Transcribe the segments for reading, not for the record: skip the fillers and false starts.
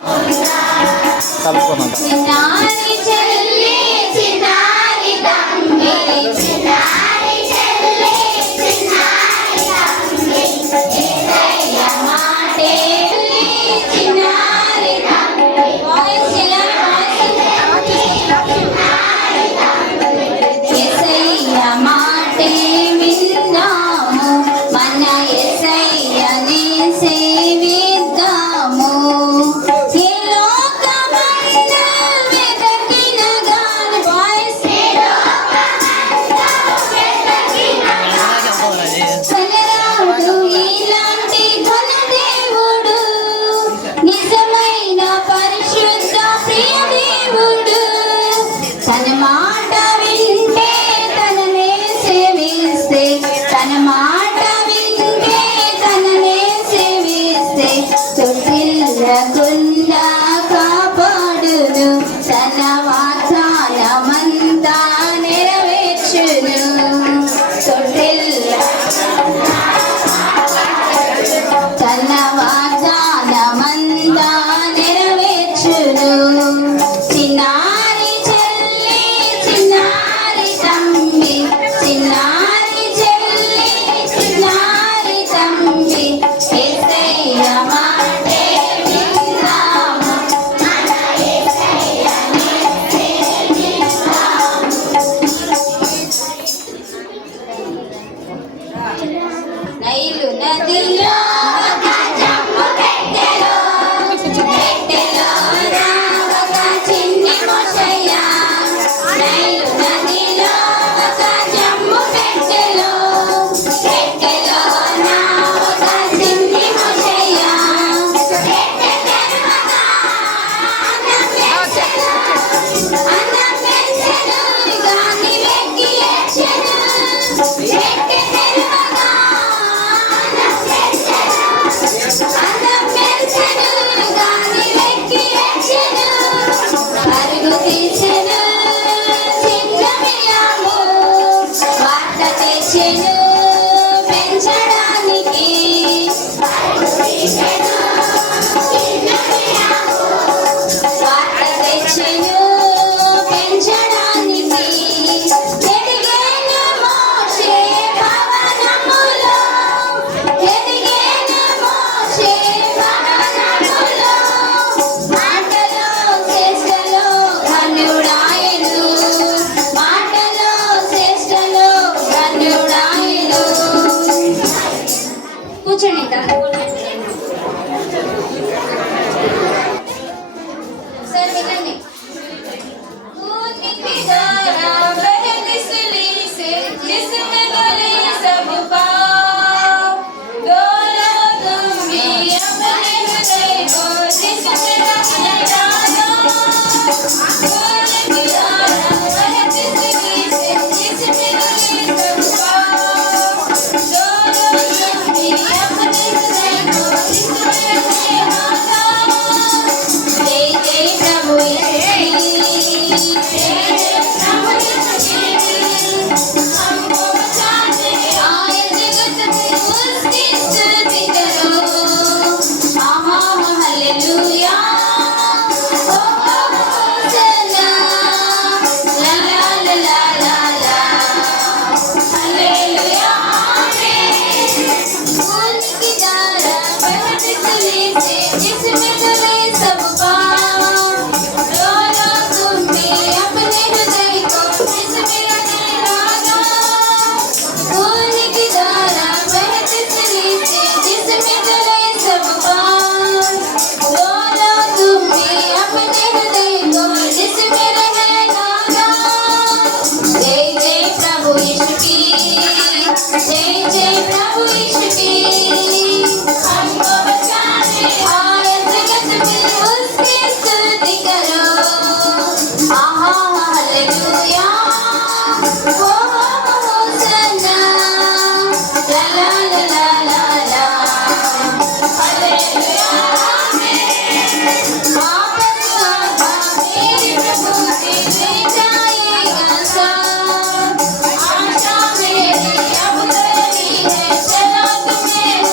आशा मेरी अब तेरी है, चलो तुम्हें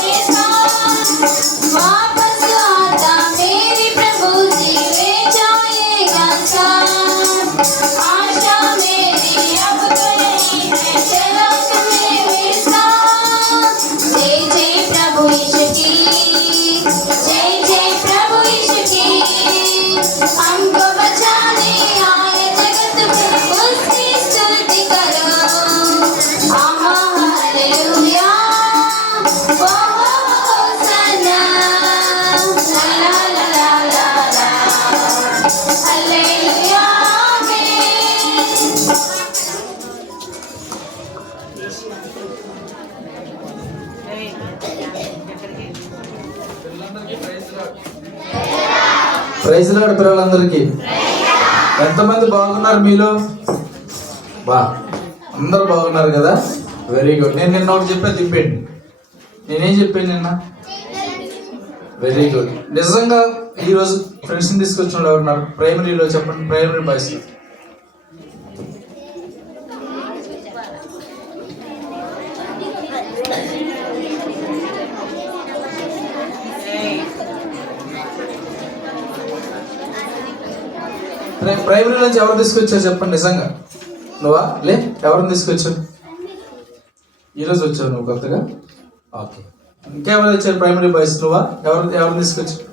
ప్రైజ్ లార్డ్ పిల్లలందరికీ. ఎంతమంది బాగున్నారు మీలో? అందరూ బాగున్నారు కదా? Very good. నేను నిన్న ఒకటి చెప్పా, తిప్పండి. నేనేం చెప్పాను నిన్న? Very good. నిజంగా ఈరోజు ఫ్రెండ్స్ని తీసుకొచ్చిన వాళ్ళు ఎవరున్నారు? ప్రైమరీలో చెప్పండి, ప్రైమరీ బాయ్స్. ప్రైమరీ నుంచి ఎవరు తీసుకొచ్చారు చెప్పండి నిజంగా? నువ్వా? ఎవరిని తీసుకొచ్చావు? ఈరోజు వచ్చావు నువ్వు కొత్తగా? ఓకే. ఇంకెవరు వచ్చారు ప్రైమరీ బాయ్స్? నువ్వా? ఎవరిని తీసుకొచ్చావు?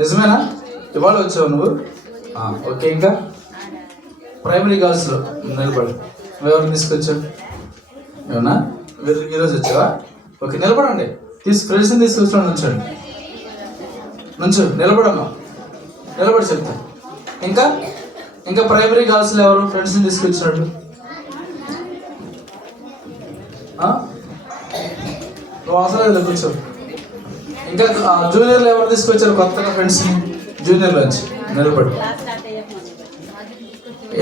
నిజమేనా? ఇవాళ వచ్చావు నువ్వు? ఓకే. ఇంకా ప్రైమరీ గర్ల్స్లో నిలబడు. నువ్వు ఎవరిని తీసుకొచ్చావు? ఏమన్నా ఈరోజు వచ్చావా? ఓకే, నిలబడండి. ఫ్రెండ్స్ని తీసుకొచ్చాను. నుంచు నిలబడమ్మా, నిలబడి చెప్తా. ఇంకా ప్రైమరీ గర్ల్స్లో ఎవరు ఫ్రెండ్స్ని తీసుకొచ్చినట్టు? నువ్వు అవసరం లేదు, కూర్చో. ఇంకా జూనియర్లు ఎవరు తీసుకొచ్చారు కొత్తగా ఫ్రెండ్స్ని? జూనియర్లు వచ్చి నిలబడి.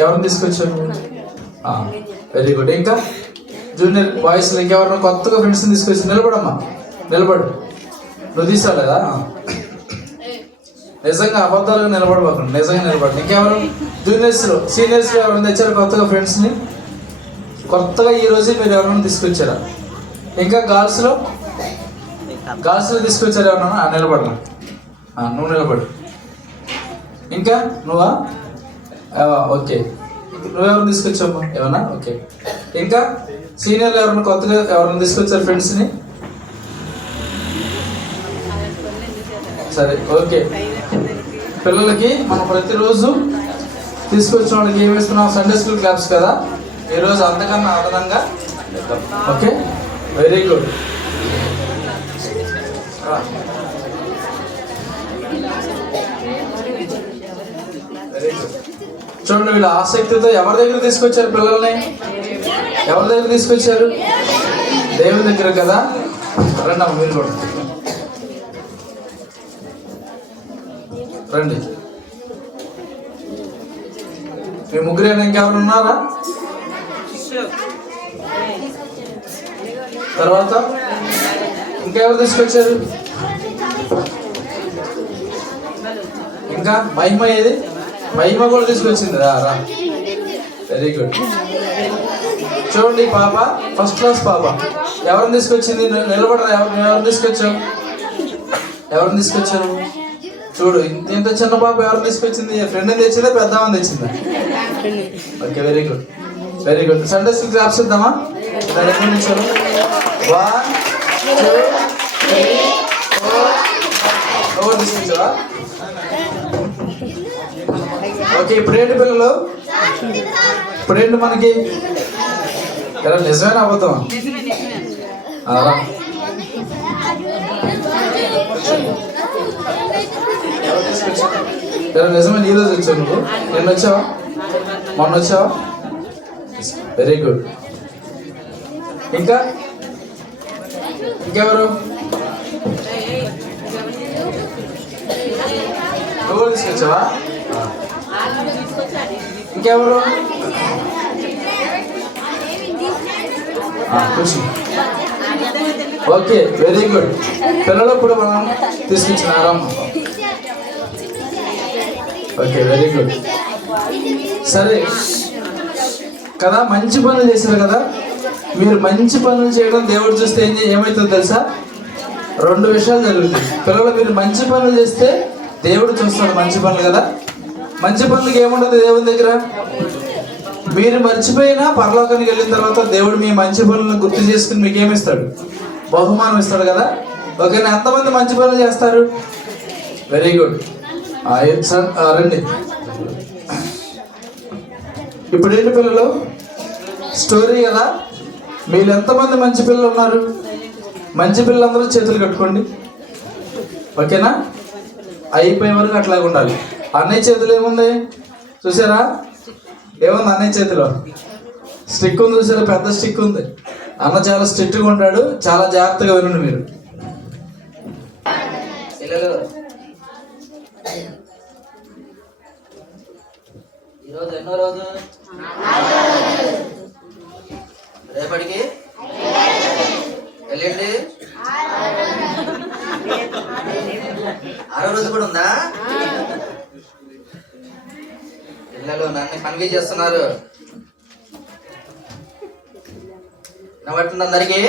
ఎవరిని తీసుకొచ్చారు? Very good. ఇంకా జూనియర్ బాయ్స్లో ఇంకెవరైనా కొత్తగా ఫ్రెండ్స్ని తీసుకొచ్చి నిలబడమ్మా, నిలబడు. నువ్వు తీసాలేదా? నిజంగా అబద్ధాలుగా నిలబడబోకండి, నిజంగా నిలబడి. ఇంకెవరు సీనియర్స్లో ఎవరైనా తెచ్చారు కొత్తగా ఫ్రెండ్స్ని? కొత్తగా ఈరోజు మీరు ఎవరైనా తీసుకొచ్చారా? ఇంకా గర్ల్స్లో తీసుకొచ్చారు ఎవరన్నా? నిలబడరా. నువ్వు నిలబడు. ఇంకా నువ్వా? ఓకే. నువ్వెవరిని తీసుకొచ్చావు? ఏమన్నా? ఓకే. ఇంకా సీనియర్లు ఎవరైనా కొత్తగా ఎవరైనా తీసుకొచ్చారు ఫ్రెండ్స్ని? సరే, ఓకే. పిల్లలకి మనం ప్రతిరోజు తీసుకొచ్చిన వాళ్ళకి ఏమి ఇస్తున్నాం? సండే స్కూల్ క్లాప్స్ కదా. ఈరోజు అంతకన్నా అదనంగా. Okay, very good. Very good. చూడండి, వీళ్ళ ఆసక్తితో ఎవరి దగ్గర తీసుకొచ్చారు పిల్లల్ని? ఎవరి దగ్గర తీసుకొచ్చారు? దేవుని దగ్గర కదా. రండి అమ్మ, మీరు కూడా రండి. మీ ముగ్గురైనా ఇంకెవరు ఉన్నారా? తర్వాత ఇంకెవరు తీసుకొచ్చారు? ఇంకా మహిమ ఏది? మహిమ కూడా తీసుకొచ్చింది. రా. Very good. చూడండి, పాప ఫస్ట్ క్లాస్ పాప ఎవరిని తీసుకొచ్చింది? నిలబడరా. ఎవరిని తీసుకొచ్చారు? చూడు, ఇంత చిన్న పాప ఎవరిని తీసుకొచ్చింది? ఫ్రెండ్ని తెచ్చిందా, పెద్దవాన్ని తెచ్చిందా? Okay, very good, very good. Sunday school claps ఇద్దామా? 1 2 3 4 తీసుకొచ్చావా? ఓకే. ఇప్పుడేంటి పిల్లలు? ఇప్పుడేంటి మనకి? ఎలా నిజమేనా అబద్ధం? నిజమే. ఈరోజు వచ్చావు నువ్వు? నిన్న వచ్చావా? మొన్న వచ్చావా? Very good. ఇంకెవరు? నువ్వు తీసుకొచ్చావా? ఇంకెవరు? ఖుషి. Okay, very good. పిల్లలు ఇప్పుడు మనం తీసుకొచ్చినారా? Okay, very good. సరే కదా, మంచి పనులు చేశారు కదా. మీరు మంచి పనులు చేయడం దేవుడు చూస్తే ఏమవుతుందో తెలుసా? 2 విషయాలు జరుగుతాయి. పిల్లలు, మీరు మంచి పనులు చేస్తే దేవుడు చూస్తాడు మంచి పనులు కదా. మంచి పనులకి ఏముంటుంది దేవుని దగ్గర? మీరు మర్చిపోయినా పరలోకానికి వెళ్ళిన తర్వాత దేవుడు మీ మంచి పనులను గుర్తు చేసుకుని మీకు ఏమిస్తాడు? బహుమానం ఇస్తాడు కదా. ఓకేనా? ఎంతమంది మంచి పనులు చేస్తారు? Very good. రండి. ఇప్పుడు ఏంటి పిల్లలు? స్టోరీ కదా. మీరు ఎంతమంది మంచి పిల్లలు ఉన్నారు? మంచి పిల్లలందరూ చేతులు కట్టుకోండి. ఓకేనా? అయిపోయే వరకు అట్లాగే ఉండాలి. అన్నయ్య చేతులు ఏముంది చూసారా? ఏముంది అన్నయ్య చేతిలో? స్టిక్ ఉంది చూసారా? పెద్ద స్టిక్ ఉంది. అన్న చాలా స్ట్రిక్ట్గా ఉంటాడు, చాలా జాగ్రత్తగా వినండి మీరు. పిల్లలు, ఈరోజు ఎన్నో రోజు? రేపటికి వెళ్ళండి. 6వ రోజు కూడా ఉందా? పిల్లలు నన్ను కన్వీన్స్ చేస్తున్నారు. వినబడుతుంది అందరికి?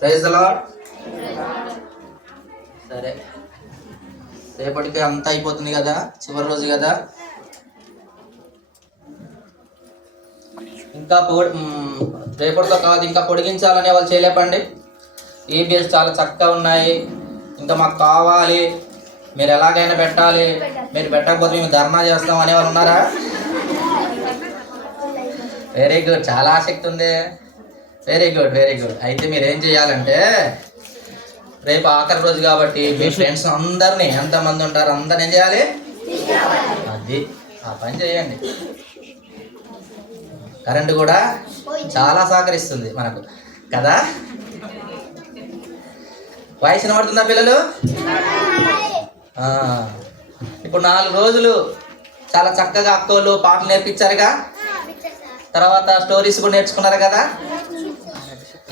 Praise the lord. సరే, రేపటికి అంతా అయిపోతుంది కదా, చివరి రోజు కదా. ఇంకా రేపటితో కాదు, ఇంకా పొడిగించాలనే వాళ్ళు చేయలేపండి. ఈబిఎస్ చాలా చక్కగా ఉన్నాయి, ఇంకా మాకు కావాలి, మీరు ఎలాగైనా పెట్టాలి, మీరు పెట్టకపోతే మేము ధర్నా చేస్తాం అనే వాళ్ళు ఉన్నారా? వెరీ గుడ్, చాలా ఆసక్తి ఉంది. Very good, very good. అయితే మీరు ఏం చేయాలంటే, రేపు ఆఖరి రోజు కాబట్టి మీ ఫ్రెండ్స్ అందరినీ, ఎంతమంది ఉంటారు అందరిని ఏం చేయాలి? అది ఆ పని చేయండి. కరెంటు కూడా చాలా సహకరిస్తుంది మనకు కదా. వాయిస్ వినబడుతుందా పిల్లలు? ఇప్పుడు 4 రోజులు చాలా చక్కగా అక్కోళ్ళు పాటలు నేర్పించారుగా, తర్వాత స్టోరీస్ కూడా నేర్చుకున్నారు కదా.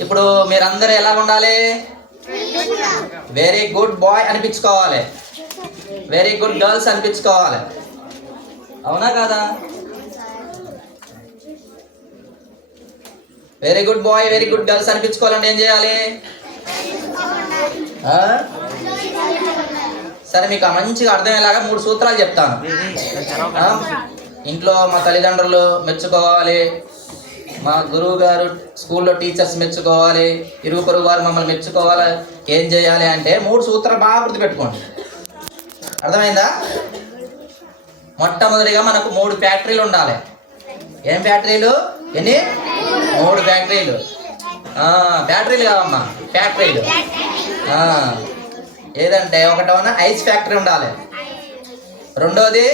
ఇప్పుడు మీరందరూ ఎలా ఉండాలి? వెరీ గుడ్ బాయ్ అనిపించుకోవాలి, వెరీ గుడ్ గర్ల్స్ అనిపించుకోవాలి. అవునా కదా? Very good boy, very good girls అనిపించుకోవాలంటే ఏం చేయాలి? సరే, మీకు మంచిగా అర్థమయ్యేలాగా 3 సూత్రాలు చెప్తాను. ఇంట్లో మా తల్లిదండ్రులు మెచ్చుకోవాలి, మా గురువు గారు స్కూల్లో టీచర్స్ మెచ్చుకోవాలి, ఇరుగు పొరుగు వారు మమ్మల్ని మెచ్చుకోవాలి. ఏం చేయాలి అంటే 3 సూత్రాలు బాగా గుర్తుపెట్టుకోండి. అర్థమైందా? మొట్టమొదటిగా మనకు 3 ఫ్యాక్టరీలు ఉండాలి. ఏం ఫ్యాక్టరీలు? ఎన్ని? 3 ఫ్యాక్టరీలు. బ్యాటరీలు కావమ్మా, ఫ్యాక్టరీలు. ఏదంటే ఒకటోన ఐస్ ఫ్యాక్టరీ ఉండాలి. రెండోది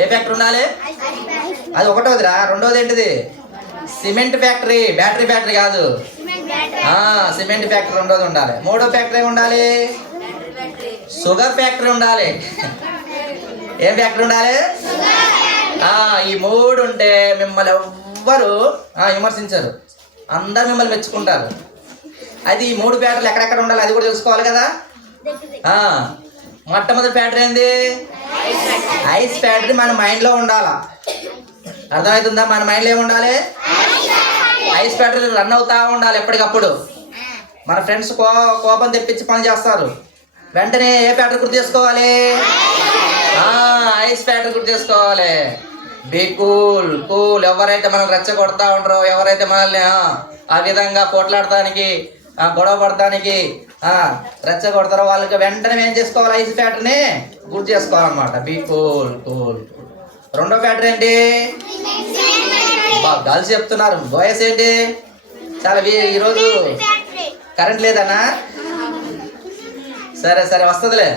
ఏ ఫ్యాక్టరీ ఉండాలి? అది ఒకటోదిరా. రెండోది ఏంటిది? సిమెంట్ ఫ్యాక్టరీ, బ్యాటరీ ఫ్యాక్టరీ కాదు. సిమెంట్ ఫ్యాక్టరీ రెండోది ఉండాలి. మూడో ఫ్యాక్టరీ ఉండాలి, షుగర్ ఫ్యాక్టరీ ఉండాలి. ఏం ఫ్యాక్టరీ ఉండాలి? ఈ 3 ఉంటే మిమ్మల్ని ఎవ్వరు విమర్శించరు, అందరు మిమ్మల్ని మెచ్చుకుంటారు. అది ఈ 3 ఫ్యాక్టరీలు ఎక్కడెక్కడ ఉండాలి అది కూడా తెలుసుకోవాలి కదా. మొట్టమొదటి ఫ్యాక్టరీ ఏంది? ఐస్ ఫ్యాక్టరీ మన మైండ్లో ఉండాలా. అర్థమవుతుందా? మన మైండ్లో ఏముండాలి? ఐస్ ఫ్యాక్టరీ రన్ అవుతా ఉండాలి ఎప్పటికప్పుడు. మన ఫ్రెండ్స్ కోపం తెప్పించి పని చేస్తారు, వెంటనే ఏ ఫ్యాక్టరీ గుర్తు చేసుకోవాలి? ఐస్ ఫ్యాక్టరీ గుర్తు చేసుకోవాలి. Be cool, cool. ఎవరైతే మనల్ని రెచ్చగొడతా ఉంటారో, ఎవరైతే మనల్ని ఆ విధంగా పోట్లాడటానికి, గొడవ పడటానికి రెచ్చగొడతారో వాళ్ళకి వెంటనే ఏం చేసుకోవాలి? ఐస్ ఫ్యాక్టరీని గుర్తు చేసుకోవాలన్నమాట. Be cool, cool. రెండో ఫ్యాక్టరీ ఏంటి? గర్ల్స్ చెప్తున్నారు, బాయ్స్ ఏంటి? చాలా ఈరోజు కరెంట్ లేదన్నా? సరే సరే, వస్తుందిలే.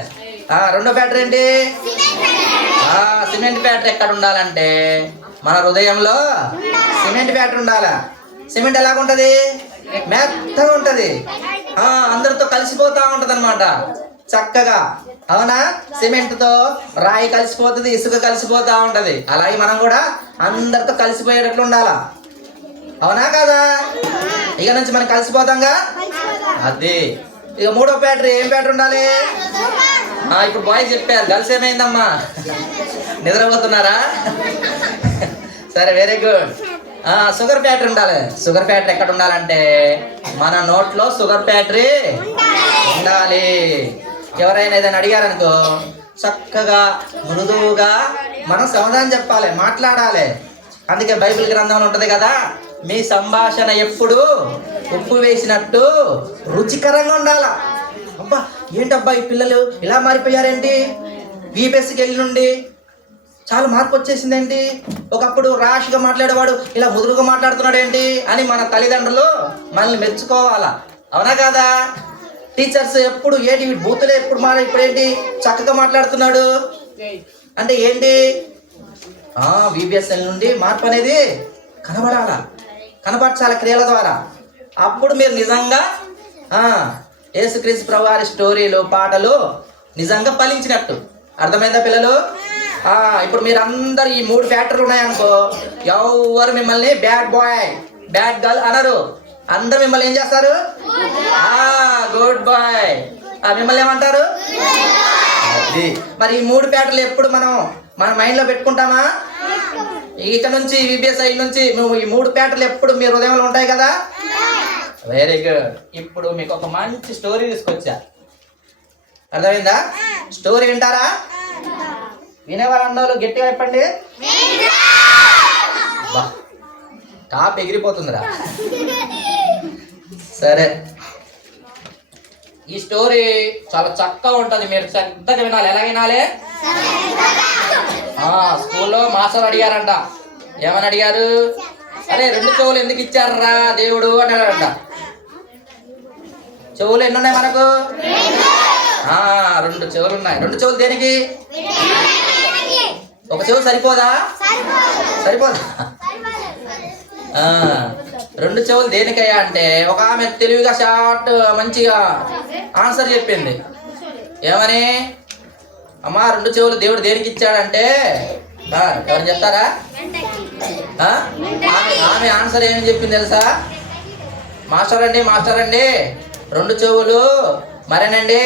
రెండో ఫ్యాక్టరీ ఏంటి? సిమెంట్ ఫ్యాక్టరీ ఎక్కడ ఉండాలంటే మన హృదయంలో సిమెంట్ ఫ్యాక్టరీ ఉండాలా. సిమెంట్ ఎలాగుంటది? మెత్తగా ఉంటది, అందరితో కలిసిపోతా ఉంటది అనమాట చక్కగా. అవునా? సిమెంట్తో రాయి కలిసిపోతుంది, ఇసుక కలిసిపోతా ఉంటది. అలాగే మనం కూడా అందరితో కలిసిపోయేటట్లు ఉండాలా. అవునా కదా? ఇక నుంచి మనం కలిసిపోతాంగా. అది ఇక మూడో ఫ్యాక్టరీ ఏం ఫ్యాక్టరీ ఉండాలి? ఇప్పుడు బాయ్స్ చెప్పారు, గర్ల్స్ ఏమైందమ్మా? నిద్రపోతున్నారా? సరే, వెరీ గుడ్. షుగర్ ఫ్యాక్టరీ ఉండాలి. షుగర్ ఫ్యాక్టరీ ఎక్కడ ఉండాలంటే మన నోట్లో షుగర్ ఫ్యాక్టరీ ఉండాలి. ఎవరైనా ఏదైనా అడిగారనుకో చక్కగా మృదువుగా మనం సమాధానం చెప్పాలి, మాట్లాడాలి. అందుకే బైబిల్ గ్రంథంలో ఉంటుంది కదా, మీ సంభాషణ ఎప్పుడు ఉప్పు వేసినట్టు రుచికరంగా ఉండాలా. అబ్బా, ఏంటబ్బా ఈ పిల్లలు ఇలా మారిపోయారేంటి? బీపీఎస్సీకి వెళ్ళి నుండి చాలా మార్పు వచ్చేసింది ఏంటి? ఒకప్పుడు ర్యాష్గా మాట్లాడేవాడు ఇలా ముదురుగా మాట్లాడుతున్నాడు ఏంటి అని మన తల్లిదండ్రులు మనల్ని మెచ్చుకోవాలా. అవునా కాదా? టీచర్స్ ఎప్పుడు ఏంటి బూతులే ఎప్పుడు ఇప్పుడేంటి చక్కగా మాట్లాడుతున్నాడు అంటే ఏంటి? విబిఎస్ఎల్ నుండి మార్పు అనేది కనబడాలా, కనపరచాల క్రియల ద్వారా. అప్పుడు మీరు నిజంగా యేసుక్రీస్తు ప్రభు వారి స్టోరీలు, పాటలు నిజంగా ఫలించినట్టు. అర్థమైందా పిల్లలు? ఇప్పుడు మీరు అందరు ఈ 3 ఫ్యాక్టర్లు ఉన్నాయనుకో, ఎవరు మిమ్మల్ని బ్యాడ్ బాయ్, బ్యాడ్ గర్ల్ అనరు. అందరు మిమ్మల్ని ఏం చేస్తారు? Good boy. మిమ్మల్ని ఏమంటారు? అది మరి ఈ 3 ఫ్యాక్టర్లు ఎప్పుడు మన మైండ్లో పెట్టుకుంటామా? ఇక నుంచి విబిఎస్ఐ నుంచి నువ్వు ఈ 3 ఫ్యాక్టర్లు ఎప్పుడు మీ హృదయంలో ఉంటాయి కదా. Very good. ఇప్పుడు మీకు ఒక మంచి స్టోరీ తీసుకొచ్చా. అర్థమైందా? స్టోరీ వింటారా? వినేవారు అన్నోళ్ళు గట్టిగా చెప్పండి. టాప్ ఎగిరిపోతుందిరా. సరే, ఈ స్టోరీ చాలా చక్కగా ఉంటుంది. మీరు శ్రద్ధగా వినాలి. ఎలా వినాలి? స్కూల్లో మాస్టర్ అడిగారంట. ఏమని అడిగారు? అరే 2 చెవులు ఎందుకు ఇచ్చారా దేవుడు అని అన్నారంట. చెవులు ఎన్ని ఉన్నాయి మనకు? 2 చెవులు ఉన్నాయి. 2 చెవులు దేనికి? ఒక చెవు సరిపోదా? సరిపోదా? 2 చెవులు దేనికయ్యా అంటే, ఒక ఆమె తెలివిగా షార్ట్ మంచిగా ఆన్సర్ చెప్పింది. ఏమని? అమ్మా 2 చెవులు దేవుడు దేనికి ఇచ్చాడంటే, ఎవరు చెప్తారా? ఆమె ఆన్సర్ ఏమని చెప్పింది తెలుసా? మాస్టర్ అండి 2 చెవులు మరేనండి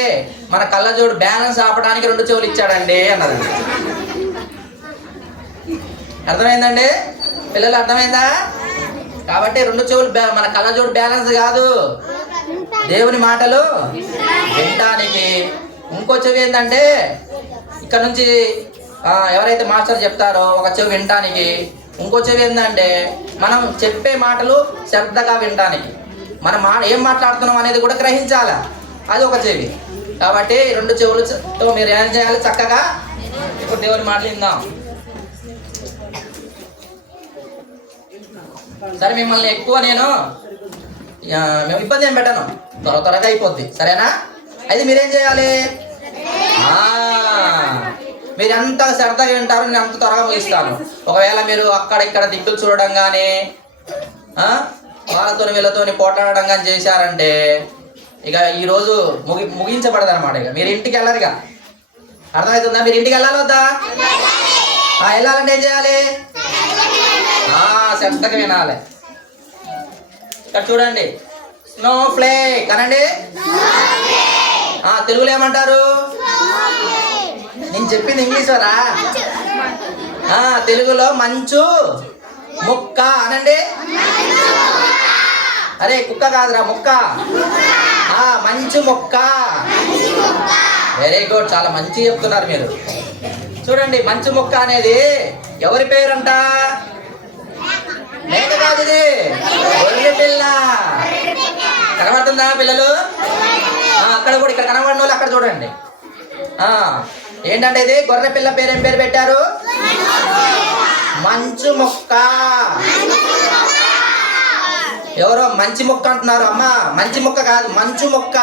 మన కళ్ళజోడు బ్యాలెన్స్ ఆపడానికి 2 చెవులు ఇచ్చాడండి అన్నది. అర్థమైందండి పిల్లలు? అర్థమైందా? కాబట్టి 2 చెవులు మన కళ్ళజోడు బ్యాలెన్స్ కాదు, దేవుని మాటలు వినటానికి. ఇంకో చెవి ఏంటంటే, ఇక్కడ నుంచి ఎవరైతే మాస్టర్ చెప్తారో ఒక చెవి వినటానికి, ఇంకో చెవి ఏంటంటే మనం చెప్పే మాటలు శ్రద్ధగా వినటానికి. మనం ఏం మాట్లాడుతున్నాం అనేది కూడా గ్రహించాలి, అది ఒక చెవి. కాబట్టి 2 చెవులతో మీరు ఏం చేయాలి? చక్కగా ఇప్పుడు దేవుని మాటలు విందాం. సరే, మిమ్మల్ని ఎక్కువ మేము ఇబ్బంది ఏం పెట్టాను, త్వరగా అయిపోద్ది. సరేనా? అయితే మీరేం చేయాలి? మీరు ఎంత శ్రద్ధగా వింటారో నేను అంత త్వరగా ముగిస్తాను. ఒకవేళ మీరు అక్కడ ఇక్కడ దిక్కులు చూడడం కానీ వాళ్ళతో వీళ్ళతో పోట్లాడడం కానీ చేశారంటే ఇక ఈరోజు ముగించబడదు అనమాట. ఇక మీరు ఇంటికి వెళ్ళరు. ఇక అర్థమవుతుందా? మీరు ఇంటికి వెళ్ళాలి వద్దా? వెళ్ళాలంటే ఏం చేయాలి? శ్రద్ధగా వినాలి. ఇక్కడ చూడండి, స్నో ఫ్లేక్ అనండి. తెలుగులో ఏమంటారు? నేను చెప్పింది ఇంగ్లీష్ వరా? తెలుగులో మంచు ముక్క అనండి. అరే కుక్క కాదురా, ముక్క. మంచు ముక్క. వెరీ గుడ్, చాలా మంచి చెప్తున్నారు మీరు. చూడండి, మంచు ముక్క అనేది ఎవరి పేరంట? మేక కాదు, ఇది గొర్రె పిల్ల. కనబడుతుందా పిల్లలు? అక్కడ కూడా, ఇక్కడ కనబడిన వాళ్ళు అక్కడ చూడండి. ఏంటంటే ఇది గొర్రె పిల్ల పేరు. ఏం పేరు పెట్టారు? మంచు మొక్క. ఎవరో మంచి మొక్క అంటున్నారు. అమ్మా మంచి మొక్క కాదు, మంచు మొక్క.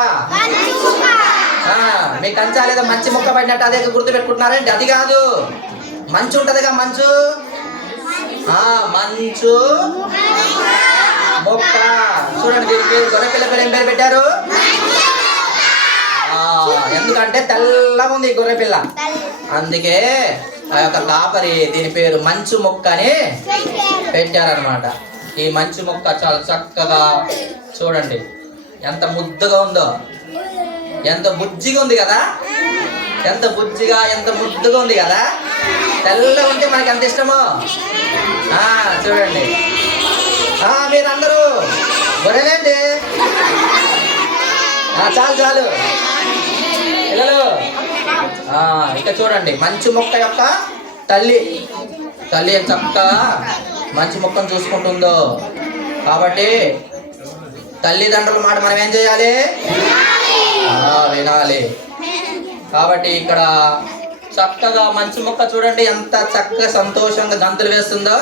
మీ కంచా లేదా మంచి మొక్క పడినట్టు అదే గుర్తు పెట్టుకుంటున్నారండి. అది కాదు, మంచు ఉంటదిగా, మంచు. మంచు మొక్క. చూడండి, దీని పేరు గొర్రె పిల్ల పేరు. ఏం పేరు పెట్టారు? ఎందుకంటే తెల్లగా ఉంది గొర్రె పిల్ల, అందుకే ఆ యొక్క కాపరి దీని పేరు మంచు మొక్క అని పెట్టారనమాట. ఈ మంచు మొక్క చాలా చక్కగా చూడండి ఎంత ముద్దుగా ఉందో, ఎంత బుజ్జిగా ఉంది కదా, ఎంత బుజ్జిగా ఎంత ముద్దుగా ఉంది కదా. తెల్లగా ఉంటే మనకి ఎంత ఇష్టమో. చూడండి, మీరందరూ గొర్రెలేండి. చాలు చాలు పిల్లలు. ఇక చూడండి, మంచు మొక్క యొక్క తల్లి చక్కగా మంచి మొక్కను చూసుకుంటుందో. కాబట్టి తల్లిదండ్రుల మాట మనం ఏం చేయాలి? వినాలి. కాబట్టి ఇక్కడ చక్కగా మంచి మొక్క చూడండి ఎంత చక్కగా సంతోషంగా గంతులు వేస్తుందో,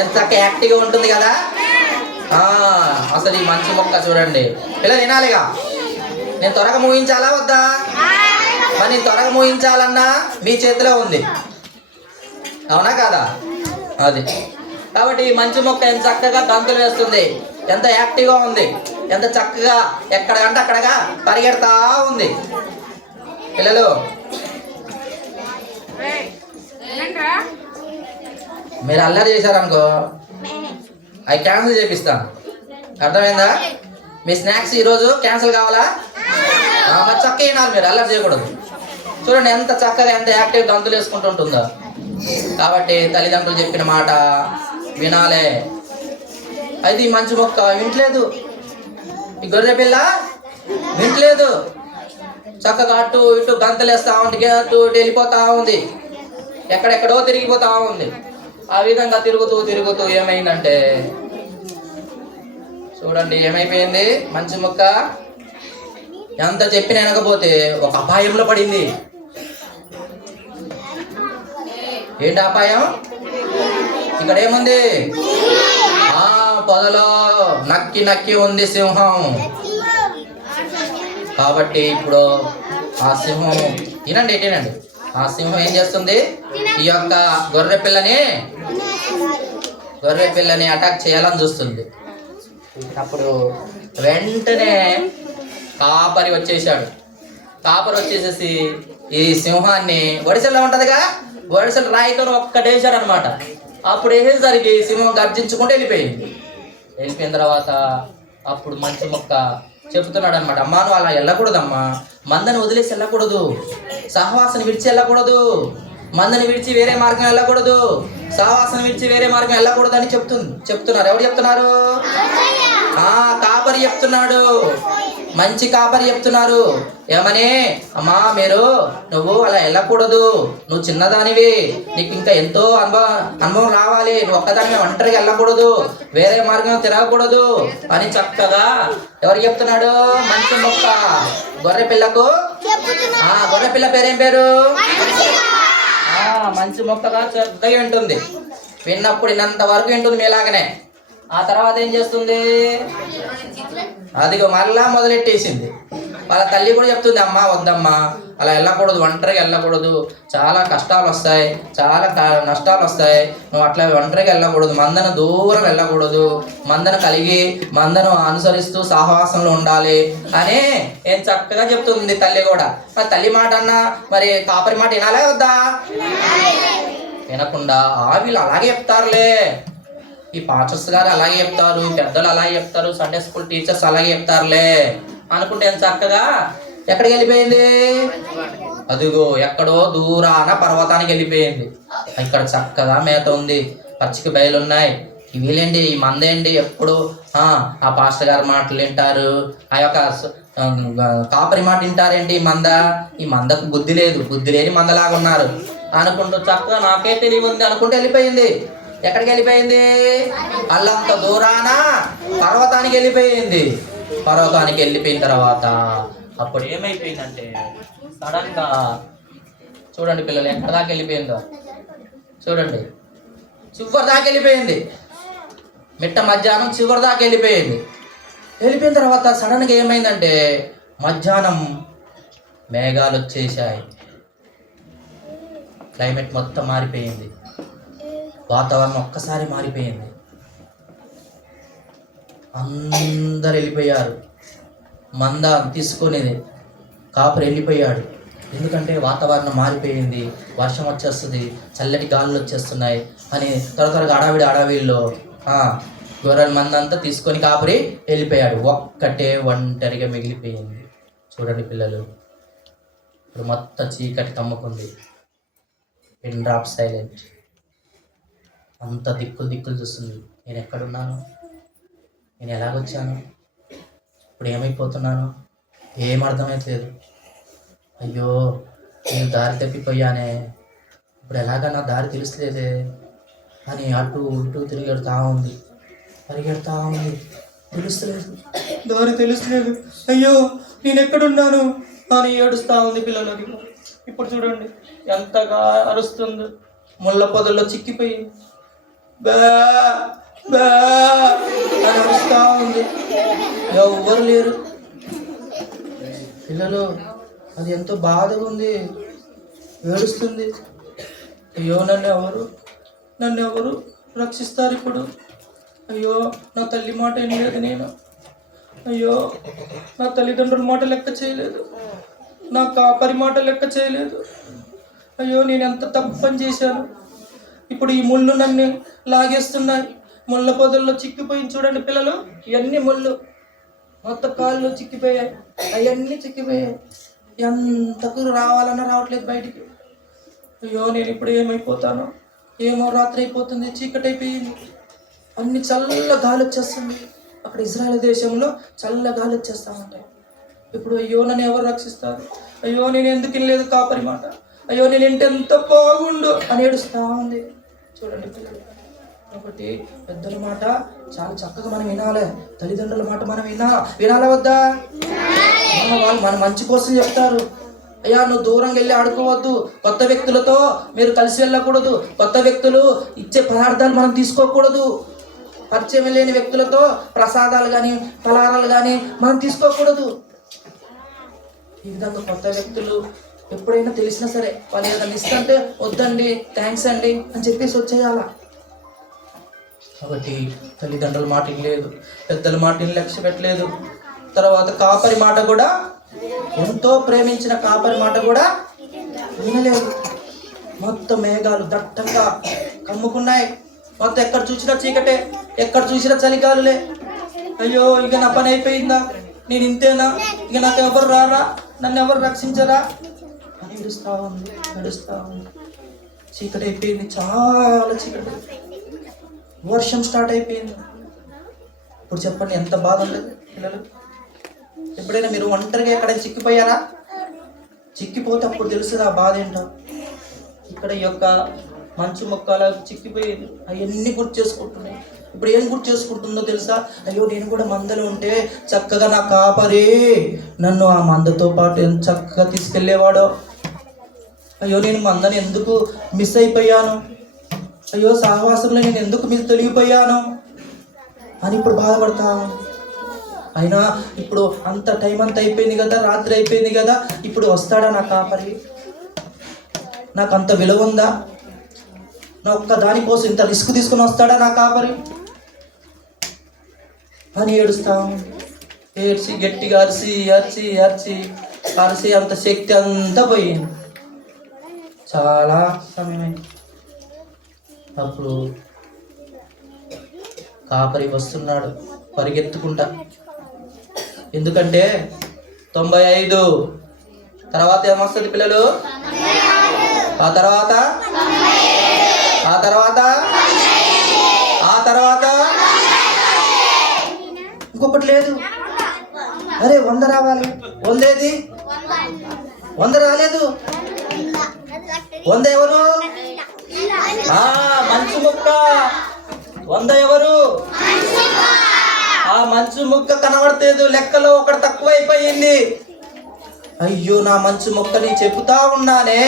ఎంత చక్కగా యాక్టివ్గా ఉంటుంది కదా. అసలు ఈ మంచి మొక్క చూడండి పిల్లలు, వినాలిగా. నేను త్వరగా ముగించాలా వద్దా? మరి నేను త్వరగా ముగించాలన్నా మీ చేతిలో ఉంది. అవునా కాదా? అది కాబట్టి ఈ మంచి మొక్క ఎంత చక్కగా గంతులు వేస్తుంది, ఎంత యాక్టివ్గా ఉంది, ఎంత చక్కగా ఎక్కడకంటే అక్కడగా పరిగెడతా ఉంది. పిల్లలు మీరు అల్లరి చేశారనుకో అవి క్యాన్సిల్ చేపిస్తాను. అర్థమైందా? మీ స్నాక్స్ ఈరోజు క్యాన్సిల్ కావాలా? మరి చక్కగా వినాలి, మీరు అల్లరి చేయకూడదు. చూడండి ఎంత చక్కగా ఎంత యాక్టివ్ గంతులు వేసుకుంటూ ఉంటుందో. కాబట్టి తల్లిదండ్రులు చెప్పిన మాట వినాలే. అది మంచి మొక్క వింటలేదు, ఈ గొర్రె పిల్ల వింటలేదు. చక్కగా అటు ఇటు గంతలేస్తా ఉంది, అటు ఇటు వెళ్ళిపోతా ఉంది, ఎక్కడెక్కడో తిరిగిపోతా ఉంది. ఆ విధంగా తిరుగుతూ తిరుగుతూ ఏమైందంటే చూడండి ఏమైపోయింది, మంచి మొక్క ఎంత చెప్పిన వినకపోతే ఒక అపాయంలో పడింది. ఏంటి అపాయం? ఇక్కడ ఏముంది? పొదలో నక్కి నక్కి ఉంది సింహం. కాబట్టి ఇప్పుడు ఆ సింహం తినండి ఆ సింహం ఏం చేస్తుంది? ఈ యొక్క గొర్రె పిల్లని అటాక్ చేయాలని చూస్తుంది. అప్పుడు వెంటనే కాపరి వచ్చేసాడు. కాపరి వచ్చేసేసి ఈ సింహాన్ని ఒడిసెల్లో ఉంటుందిగా, ఒడిసెలు రాయితో ఒక్కటేసాడు అనమాట. అప్పుడు వేసేసరికి సింహం గర్జించుకుంటూ వెళ్ళిపోయిన తర్వాత అప్పుడు మంచి మొక్క చెప్తున్నాడు అనమాట, అమ్మా నువ్వు అలా వెళ్ళకూడదమ్మా, మందని వదిలేసి వెళ్ళకూడదు, సహవాసన విడిచి వెళ్ళకూడదు, మందని విడిచి వేరే మార్గం వెళ్ళకూడదు, సహవాసన విడిచి వేరే మార్గం వెళ్ళకూడదు అని చెప్తున్నారు. ఎవరు చెప్తున్నారు? కాపరి చెప్తున్నాడు, మంచి కాపరి చెప్తున్నారు. ఏమని? అమ్మా నువ్వు అలా వెళ్ళకూడదు, నువ్వు చిన్నదానివి, నీకు ఇంకా ఎంతో అనుభవం రావాలి, నువ్వు ఒక్కదానివి ఒంటరిగా వెళ్ళకూడదు, వేరే మార్గం తిరగకూడదు అని చక్కగా ఎవరు చెప్తున్నాడు? మంచి మొక్క గొర్రె పిల్లకు. గొర్రె పిల్ల పేరేం పేరు? మంచి మొక్కగా చక్కగా ఉంటుంది. విన్నప్పుడు విన్నంత వరకు వింటుంది మీలాగనే. ఆ తర్వాత ఏం చేస్తుంది? అదిగో మళ్ళా మొదలెట్టేసింది. వాళ్ళ తల్లి కూడా చెప్తుంది, అమ్మా వద్దమ్మా అలా వెళ్ళకూడదు, ఒంటరిగా వెళ్ళకూడదు, చాలా కష్టాలు వస్తాయి, చాలా నష్టాలు వస్తాయి, నువ్వు అట్లా ఒంటరిగా వెళ్ళకూడదు, మందను దూరం వెళ్ళకూడదు, మందను కలిగి మందను అనుసరిస్తూ సహవాసంలో ఉండాలి అని ఏం చక్కగా చెప్తుంది తల్లి కూడా. మరి తల్లి మాట అన్నా మరి కాపరి మాట వినాలే వద్దా? వినకుండా వీళ్ళు అలాగే చెప్తారులే, ఈ పాస్టర్స్ గారు అలాగే చెప్తారు, పెద్దలు అలాగే చెప్తారు, సండే స్కూల్ టీచర్స్ అలాగే చెప్తారులే అనుకుంటే ఎంత చక్కగా ఎక్కడికి వెళ్ళిపోయింది? అదిగో ఎక్కడో దూరాన పర్వతానికి వెళ్ళిపోయింది. ఇక్కడ చక్కగా మేత ఉంది, పచ్చిక బయలు ఉన్నాయి. వీళ్ళేంటి, ఈ మందేంటి ఎప్పుడు ఆ పాస్టర్ గారి మాటలు వింటారు, ఆ యొక్క కాపరి మాట వింటారేంటి? ఈ మందకు బుద్ధి లేదు, బుద్ధి లేని మందలాగా ఉన్నారు అనుకుంటూ చక్కగా నాకే తెలివి ఉంది అనుకుంటూ వెళ్ళిపోయింది. ఎక్కడికి వెళ్ళిపోయింది? అల్లంత దూరాన పర్వతానికి వెళ్ళిపోయింది. పర్వతానికి వెళ్ళిపోయిన తర్వాత అప్పుడు ఏమైపోయిందంటే సడన్గా చూడండి పిల్లలు ఎక్కడ దాకా వెళ్ళిపోయిందో చూడండి, చివరి దాకా వెళ్ళిపోయింది. మిట్ట మధ్యాహ్నం చివరి దాకా వెళ్ళిపోయింది. వెళ్ళిపోయిన తర్వాత సడన్గా ఏమైందంటే మధ్యాహ్నం మేఘాలు వచ్చేసాయి, క్లైమేట్ మొత్తం మారిపోయింది, వాతావరణం ఒక్కసారి మారిపోయింది. అందరు వెళ్ళిపోయారు, మంద తీసుకునేది కాపరి వెళ్ళిపోయాడు. ఎందుకంటే వాతావరణం మారిపోయింది, వర్షం వచ్చేస్తుంది, చల్లటి గాలులు వచ్చేస్తున్నాయి అని త్వరగా అడవిలో గొర్రెల మందంతా తీసుకొని కాపరి వెళ్ళిపోయాడు. ఒక్కటే ఒంటరిగా మిగిలిపోయింది. చూడండి పిల్లలు, ఇప్పుడు మొత్తం చీకటి కమ్ముకుంది, పిన్ డ్రాప్ సైలెంట్. అంత దిక్కులు చూస్తుంది. నేను ఎక్కడున్నాను, నేను ఎలాగొచ్చాను, ఇప్పుడు ఏమైపోతున్నాను, ఏం అర్థమైతలేదు. అయ్యో నేను దారి తప్పిపోయానే, ఇప్పుడు ఎలాగా నా దారి తెలుస్తలేదే అని అటు ఇటు పరిగెడతా ఉంది, దారి తెలుస్తలేదు. అయ్యో నేను ఎక్కడున్నాను అని ఏడుస్తూ ఉంది పిల్లలకి. ఇప్పుడు చూడండి ఎంతగా అరుస్తుంది, ముళ్ళ పొదల్లో చిక్కిపోయి అని అరుస్తూ ఉంది. ఎవ్వరు లేరు పిల్లలు. అది ఎంతో బాధగా ఉంది, ఏడుస్తుంది. అయ్యో నన్ను ఎవరు నన్ను ఎవరు రక్షిస్తారు ఇప్పుడు? అయ్యో, నా తల్లి మాట ఏం లేదు నేను. అయ్యో, నా తల్లిదండ్రుల మాట లెక్క చేయలేదు, నా కాపరి మాట లెక్క చేయలేదు. అయ్యో, నేను ఎంత తప్పు పని చేశాను. ఇప్పుడు ఈ ముళ్ళు నన్ను లాగేస్తున్నాయి. ముళ్ళ పొదల్లో చిక్కిపోయింది చూడండి పిల్లలు, ఇవన్నీ ముళ్ళు. మొత్తం కాళ్ళు చిక్కిపోయాయి, అవన్నీ చిక్కిపోయాయి. ఎంతకు రావాలన్నా రావట్లేదు బయటికి. అయ్యో, నేను ఇప్పుడు ఏమైపోతాను? ఏమో, రాత్రి అయిపోతుంది, చీకటి అయిపోయింది, అన్ని చల్ల గాలి వచ్చేస్తుంది. అక్కడ ఇజ్రాయెల్ దేశంలో చల్ల గాలి వచ్చేస్తా ఉంటాయి. ఇప్పుడు అయ్యో, నన్ను ఎవరు రక్షిస్తారు? అయ్యో, నేను ఎందుకు వినలేదు కాపరి మాట? అయ్యో, నేను ఇంటి ఎంత బాగుండు అని ఏడుస్తా ఉంది. చూడండి పిల్లలు, కాబట్టి పెద్దల మాట చాలా చక్కగా మనం వినాలి. తల్లిదండ్రుల మాట మనం వినాలా వద్దా? వాళ్ళు మన మంచి కోసం చెప్తారు. అయ్యా, నువ్వు దూరంగా వెళ్ళి ఆడుకోవద్దు, కొత్త వ్యక్తులతో మీరు కలిసి వెళ్ళకూడదు, కొత్త వ్యక్తులు ఇచ్చే పదార్థాలు మనం తీసుకోకూడదు, పరిచయం లేని వ్యక్తులతో ప్రసాదాలు కానీ ఫలారాలు కానీ మనం తీసుకోకూడదు. ఈ విధంగా కొత్త వ్యక్తులు ఎప్పుడైనా తెలిసినా సరే వాళ్ళు ఏదైనా ఇస్తుంటే వద్దండి, థ్యాంక్స్ అండి అని చెప్పేసి వచ్చేయాల. కాబట్టి తల్లిదండ్రుల మాట లేదు, పెద్దల మాటని లక్ష్య పెట్టలేదు. తర్వాత కాపరి మాట కూడా, ఎంతో ప్రేమించిన కాపరి మాట కూడా వినలేదు. మొత్తం మేఘాలు దట్టంగా కమ్ముకున్నాయి. మొత్తం ఎక్కడ చూసినా చీకటే, ఎక్కడ చూసినా చలిగాలులే. అయ్యో, ఇక నా పని అయిపోయిందా? నేను ఇంతేనా? ఇక నాకు ఎవరు రారా? నన్ను ఎవరు రక్షించరా అని ఏడుస్తా ఉంది. చీకటి అయిపోయింది, చాలా చీకటి. వర్షం స్టార్ట్ అయిపోయింది. ఇప్పుడు చెప్పండి, ఎంత బాధ ఉండదు పిల్లలు? ఎప్పుడైనా మీరు ఒంటరిగా ఎక్కడైనా చిక్కిపోయారా? చిక్కిపోతే అప్పుడు తెలుస్తుంది ఆ బాధ ఏంటో. ఇక్కడ ఈ యొక్క మంచు మొక్కల చిక్కిపోయేది, అవన్నీ గుర్తు చేసుకుంటున్నాయి. ఇప్పుడు ఏం గుర్తు చేసుకుంటుందో తెలుసా? అయ్యో, నేను కూడా మందలో ఉంటే చక్కగా నా కాపరి నన్ను ఆ మందతో పాటు ఎంత చక్కగా తీసుకెళ్ళేవాడో. అయ్యో, నేను మందని ఎందుకు మిస్ అయిపోయాను? అయ్యో, సహవాసంలో నేను ఎందుకు తొలగిపోయాను అని ఇప్పుడు బాధపడతాను. అయినా ఇప్పుడు అంత టైం అంతా అయిపోయింది కదా, రాత్రి అయిపోయింది కదా, ఇప్పుడు వస్తాడా నా కాపరి? నాకు అంత విలువ ఉందా? నా ఒక్క దానికోసం ఇంత రిస్క్ తీసుకుని వస్తాడా నా కాపరి అని ఏడుస్తాము. ఏడ్చి గట్టిగా అరిసి అంత శక్తి అంతా పోయింది. చాలా సమయమైంది. అప్పుడు కాపరి వస్తున్నాడు పరిగెత్తుకుంటా. ఎందుకంటే 95 తర్వాత ఏమొస్తుంది పిల్లలు? ఆ తర్వాత ఇంకొకటి లేదు. అరే, 100 రావాలి. 100 ఏది? 100 రాలేదు. 100 ఎవరు? మంచు ముక్క. 100 ఎవరు? ఆ మంచు ముక్క కనబడలేదు. లెక్కలో ఒకటి తక్కువైపోయింది. అయ్యో, నా మంచు మొక్కని చెబుతా ఉన్నానే,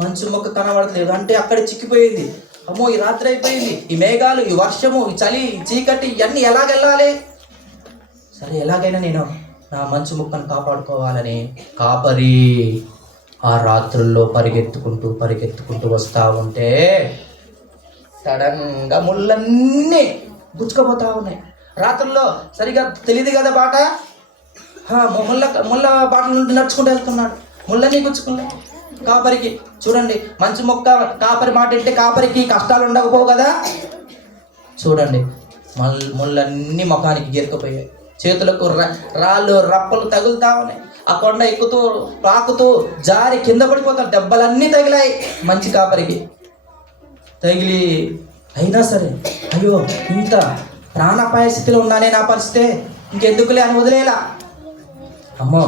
మంచు మొక్క కనబడట్లేదు అంటే అక్కడ చిక్కిపోయింది. అమ్మో, ఈ రాత్రి అయిపోయింది, ఈ మేఘాలు, ఈ వర్షము, ఈ చలి, ఈ చీకటి, ఇవన్నీ ఎలాగెళ్ళాలి? సరే, ఎలాగైనా నేను నా మంచు మొక్కను కాపాడుకోవాలని కాపరి ఆ రాత్రుల్లో పరిగెత్తుకుంటూ వస్తూ ఉంటే సడన్గా ముళ్ళన్నీ గుచ్చుకుపోతా ఉన్నాయి. రాత్రుల్లో సరిగా తెలియదు కదా బాట. ముళ్ళ బాటల నుండి నడుచుకుంటూ వెళ్తున్నాడు. ముళ్ళన్నీ గుచ్చుకున్నాయి కాపరికి. చూడండి, మంచు మొక్క కాపరి మాట అంటే కాపరికి కష్టాలు ఉండకపోవు కదా. చూడండి, ముళ్ళన్నీ ముఖానికి గీరకపోయాయి. చేతులకు రాళ్ళు రప్పలు తగులుతా ఉన్నాయి. ఆ కొండ ఎక్కుతూ పాకుతూ జారి కింద పడిపోతారు. దెబ్బలన్నీ తగిలాయి మంచి కాపరికి. తగిలి అయినా సరే, అయ్యో, ఇంత ప్రాణాపాయ స్థితిలో ఉన్నానే, నా పరిస్థితే ఇంకెందుకులే అని వదిలేలా. అమ్మో,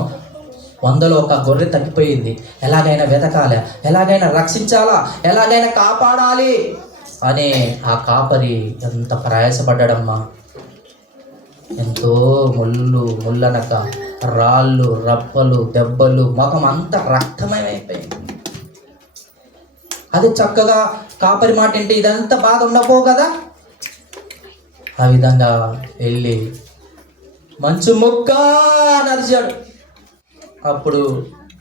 100లో ఒక గొర్రె తగ్గిపోయింది, ఎలాగైనా వెతకాలి, ఎలాగైనా రక్షించాలా, ఎలాగైనా కాపాడాలి అని ఆ కాపరి ఎంత ప్రయాసపడ్డాడమ్మా. ఎంతో ముళ్ళనక రాళ్ళు రప్పలు దెబ్బలు, ముఖం అంతా రక్తమయమైపోయింది. అది చక్కగా కాపరి మాట ఏంటి, ఇదంతా బాధ ఉండపో కదా. ఆ విధంగా వెళ్ళి మంచు ముక్క నరిచాడు. అప్పుడు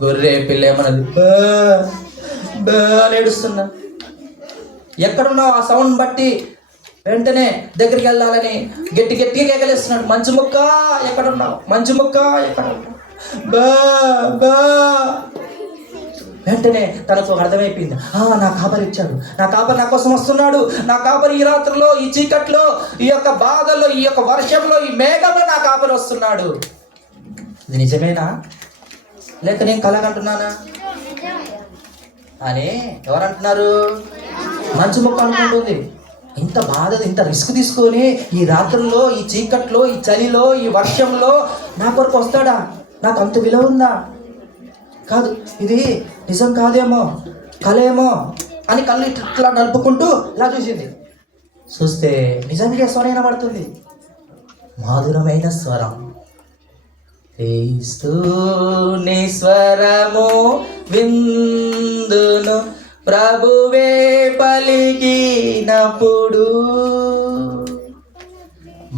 గొర్రె పిల్ల ఏమన్నది, అని ఏడుస్తున్నా. ఎక్కడున్నావు ఆ సౌండ్ బట్టి వెంటనే దగ్గరికి వెళ్ళాలని గట్టి గట్టిగా కేకలేస్తున్నాడు. మంచు ముక్క ఎక్కడున్నావు, మంచు ముక్క ఎక్కడున్నావు, బా బా. వెంటనే తనకు అర్థమైపోయింది, నా కాపరి ఇచ్చాడు, నా కాపరి నా కోసం వస్తున్నాడు, నా కాపరి ఈ రాత్రిలో, ఈ చీకట్లో, ఈ యొక్క బాధల్లో, ఈ యొక్క వర్షంలో, ఈ మేఘంలో నా కాపరి వస్తున్నాడు. ఇది నిజమేనా లేక నేను కలగంటున్నానా అని ఎవరంటున్నారు? మంచు ముక్క అనుకుంటుంది. ఇంత బాధ, ఇంత రిస్క్ తీసుకొని ఈ రాత్రుల్లో, ఈ చీకట్లో, ఈ చలిలో, ఈ వర్షంలో నా కొరకు వస్తాడా? నాకు అంత విలువ ఉందా? కాదు, ఇది నిజం కాదేమో, కలేమో అని కళ్ళు ఇట్లా నలుపుకుంటూ ఇలా చూసింది. చూస్తే నిజంగా స్వరం వినబడుతుంది, మాధురమైన స్వరం. క్రీస్తుని స్వరము విందును ప్రభువే పలికినప్పుడు,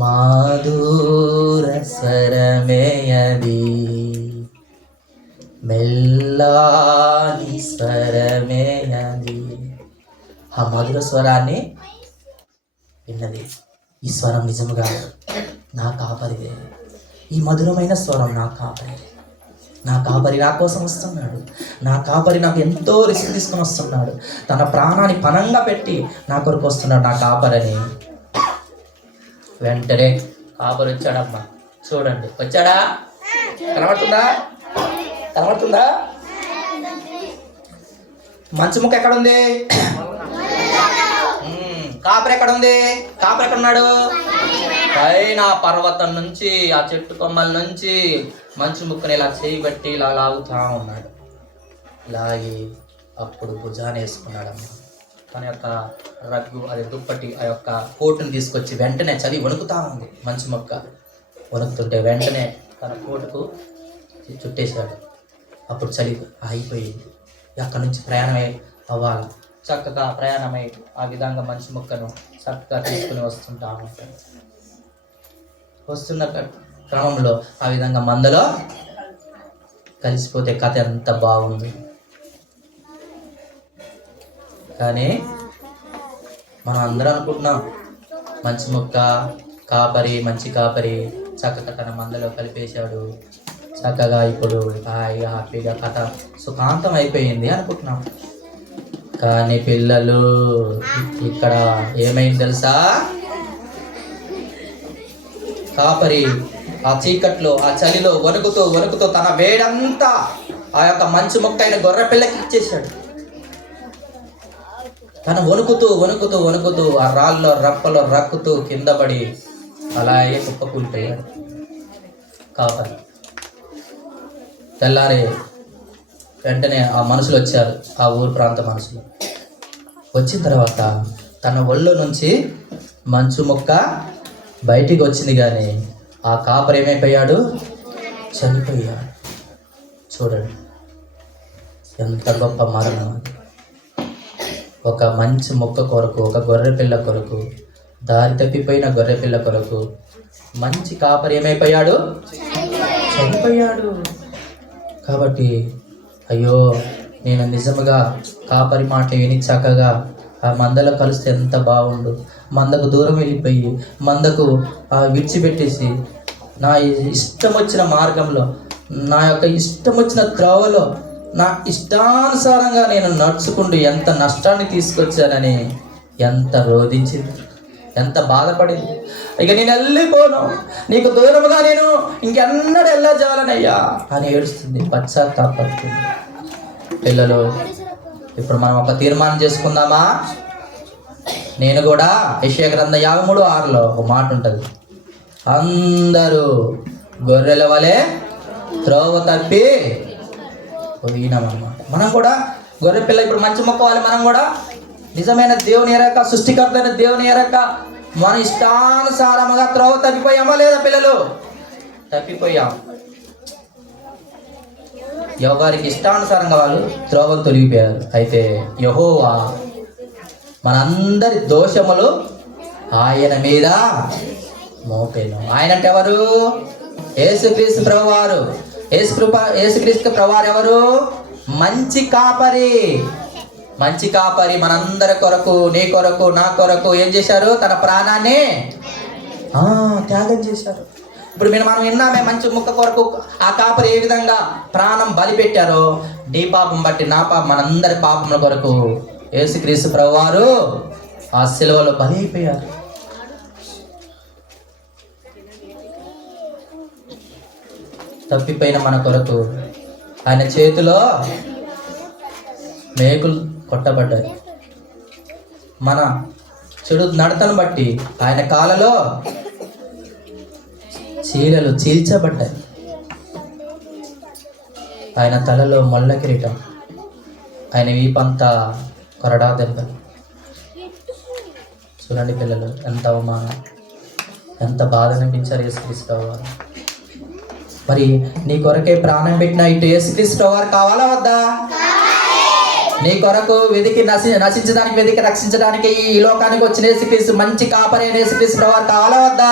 మాధుర స్వరమే అది, మెల్లాని స్వరమే అది. ఆ మధుర స్వరాన్ని విన్నది. ఈ స్వరం నిజముగా నా కాపరిదే. ఈ మధురమైన స్వరం నా కాపరి. నా కాపరి నా కోసం వస్తున్నాడు. నా కాపరి నాకు ఎంతో రిస్క్ తీసుకొని వస్తున్నాడు. తన ప్రాణాన్ని పణంగా పెట్టి నా కొరకు వస్తున్నాడు నా కాపరని. వెంటనే కాపరి వచ్చాడమ్మా. చూడండి, వచ్చాడా? కనబడుతుందా? కనబడుతుందా? మంచు ముక్క ఎక్కడుంది? కాపరి ఎక్కడుంది? కాపరి ఎక్కడున్నాడు? పైన పర్వతం నుంచి, ఆ చెట్టు కొమ్మల నుంచి మంచు ముక్కని ఇలా చేయబట్టి ఇలా లాగుతా ఉన్నాడు. లాగి అప్పుడు భుజాన్ని వేసుకున్నాడమ్మ. తన యొక్క రగ్గు, అది దుప్పటి, ఆ యొక్క కోటుని తీసుకొచ్చి వెంటనే చలి వణుకుతా ఉంది. మంచు మొక్క వణుకుతుంటే వెంటనే తన కోటుకు చుట్టేశాడు. అప్పుడు చలి అయిపోయింది. అక్కడి నుంచి ప్రయాణమై అవ్వాలి. చక్కగా ప్రయాణమై ఆ విధంగా మంచు మొక్కను చక్కగా తీసుకుని వస్తుంటా ఉంటాడు. వస్తున్న క్రమంలో ఆ విధంగా మందలో కలిసిపోతే కథ ఎంత బాగుంది. కానీ మనం అందరం అనుకుంటున్నాం మంచి మొక్క కాపరి, మంచి కాపరి చక్కగా తన మందలో కలిపేశాడు, చక్కగా ఇప్పుడు హాయిగా హ్యాపీగా కథ సుఖాంతం అయిపోయింది అనుకుంటున్నాం. కానీ పిల్లలు, ఇక్కడ ఏమైంది తెలుసా? కాపరి ఆ చీకట్లో, ఆ చలిలో వణుకుతూ వణుకుతూ తన వేడంతా ఆ యొక్క మంచు మొక్క అయిన గొర్రె పిల్లకి ఇచ్చేశాడు. తను వణుకుతూ వణుకుతూ వణుకుతూ ఆ రాళ్ళలో రప్పలో రక్కుతూ కింద పడి అలాగే కుప్పకూలిపోయాడు కాపరి. తెల్లారే వెంటనే ఆ మనుషులు వచ్చారు, ఆ ఊరు ప్రాంత మనుషులు. వచ్చిన తర్వాత తన ఒళ్ళో నుంచి మంచు మొక్క బయటికి వచ్చింది, కానీ ఆ కాపరి ఏమైపోయాడు? చనిపోయాడు. చూడండి ఎంత గొప్ప మరణం. ఒక మంచి మొక్క కొరకు, ఒక గొర్రె పిల్ల కొరకు, దారి తప్పిపోయిన గొర్రె పిల్ల కొరకు మంచి కాపరి ఏమైపోయాడు? చనిపోయాడు. కాబట్టి అయ్యో, నేను నిజముగా కాపరి మాట విని చక్కగా ఆ మందలో కలిస్తే ఎంత బాగుండు. మందకు దూరం వెళ్ళిపోయి మందకు విడిచిపెట్టేసి నా ఇష్టం వచ్చిన మార్గంలో, నా యొక్క ఇష్టం వచ్చిన త్రోవలో, నా ఇష్టానుసారంగా నేను నడుచుకుంటూ ఎంత నష్టాన్ని తీసుకొచ్చానని ఎంత రోధించింది, ఎంత బాధపడింది. ఇక నేను వెళ్ళిపోను, నీకు దూరముగా నేను ఇంకెన్నడూ వెళ్ళజాలనయ్యా అని ఏడుస్తుంది, పశ్చాత్తాపడుతుంది. పిల్లలు, ఇప్పుడు మనం ఒక తీర్మానం చేసుకుందామా? నేను కూడా యెషయా గ్రంథం 53:6 ఒక మాట ఉంటుంది, అందరూ గొర్రెల వలె త్రోవ తప్పి పోయినామన్నమాట. మనం కూడా గొర్రె పిల్ల ఇప్పుడు మంచి మొక్క వాలి. మనం కూడా నిజమైన దేవుని ఎరక, సృష్టికర్త అయిన దేవుని ఎరక మన ఇష్టానుసారముగా త్రోవ తప్పిపోయామా లేదా పిల్లలు? తప్పిపోయాం. ఎవరికి ఇష్టానుసారంగా వాళ్ళు త్రోవలు తొలగిపోయారు. అయితే యెహోవా మనందరి దోషములు ఆయన మీద మోపేను. ఆయన అంటే ఎవరు? యేసుక్రీస్తు ప్రభువారు. యేసుక్రీస్తు ప్రభువారు ఎవరు? మంచి కాపరి. మంచి కాపరి మనందరి కొరకు, నీ కొరకు, నా కొరకు ఏం చేశారు? తన ప్రాణాన్ని త్యాగం చేశారు. ఇప్పుడు మనం విన్నామే, మంచి ముక్క కొరకు ఆ కాపరి ఏ విధంగా ప్రాణం బలి పెట్టారో, నీ పాపం బట్టి నా పాపం, మనందరి పాపముల కొరకు యేసుక్రీస్తు ప్రభువారు ఆ శిలువలో బలి అయిపోయారు. తప్పిపోయిన మన కొరకు ఆయన చేతిలో మేకులు కొట్టబడ్డాయి. మన చెడు నడతను బట్టి ఆయన కాళ్ళలో చీలలు చీల్చబడ్డాయి. ఆయన తలలో మొల్ల కిరీటం, ఆయన వీపంతా కొరడా దెబ్బలు. చూడండి పిల్లలు, ఎంత అవమానం, ఎంత బాధ అనిపించారు యేసుక్రీస్తు వారు. మరి నీ కొరకే ప్రాణం పెట్టిన ఇటు యేసుక్రీస్తు వారు కావాలా వద్దా? నీ కొరకు వెతికి నశించడానికి, వెతికి రక్షించడానికి ఈ లోకానికి వచ్చిన యేసుక్రీస్తు, మంచి కాపరైన యేసుక్రీస్తు వారు కావాలా వద్దా?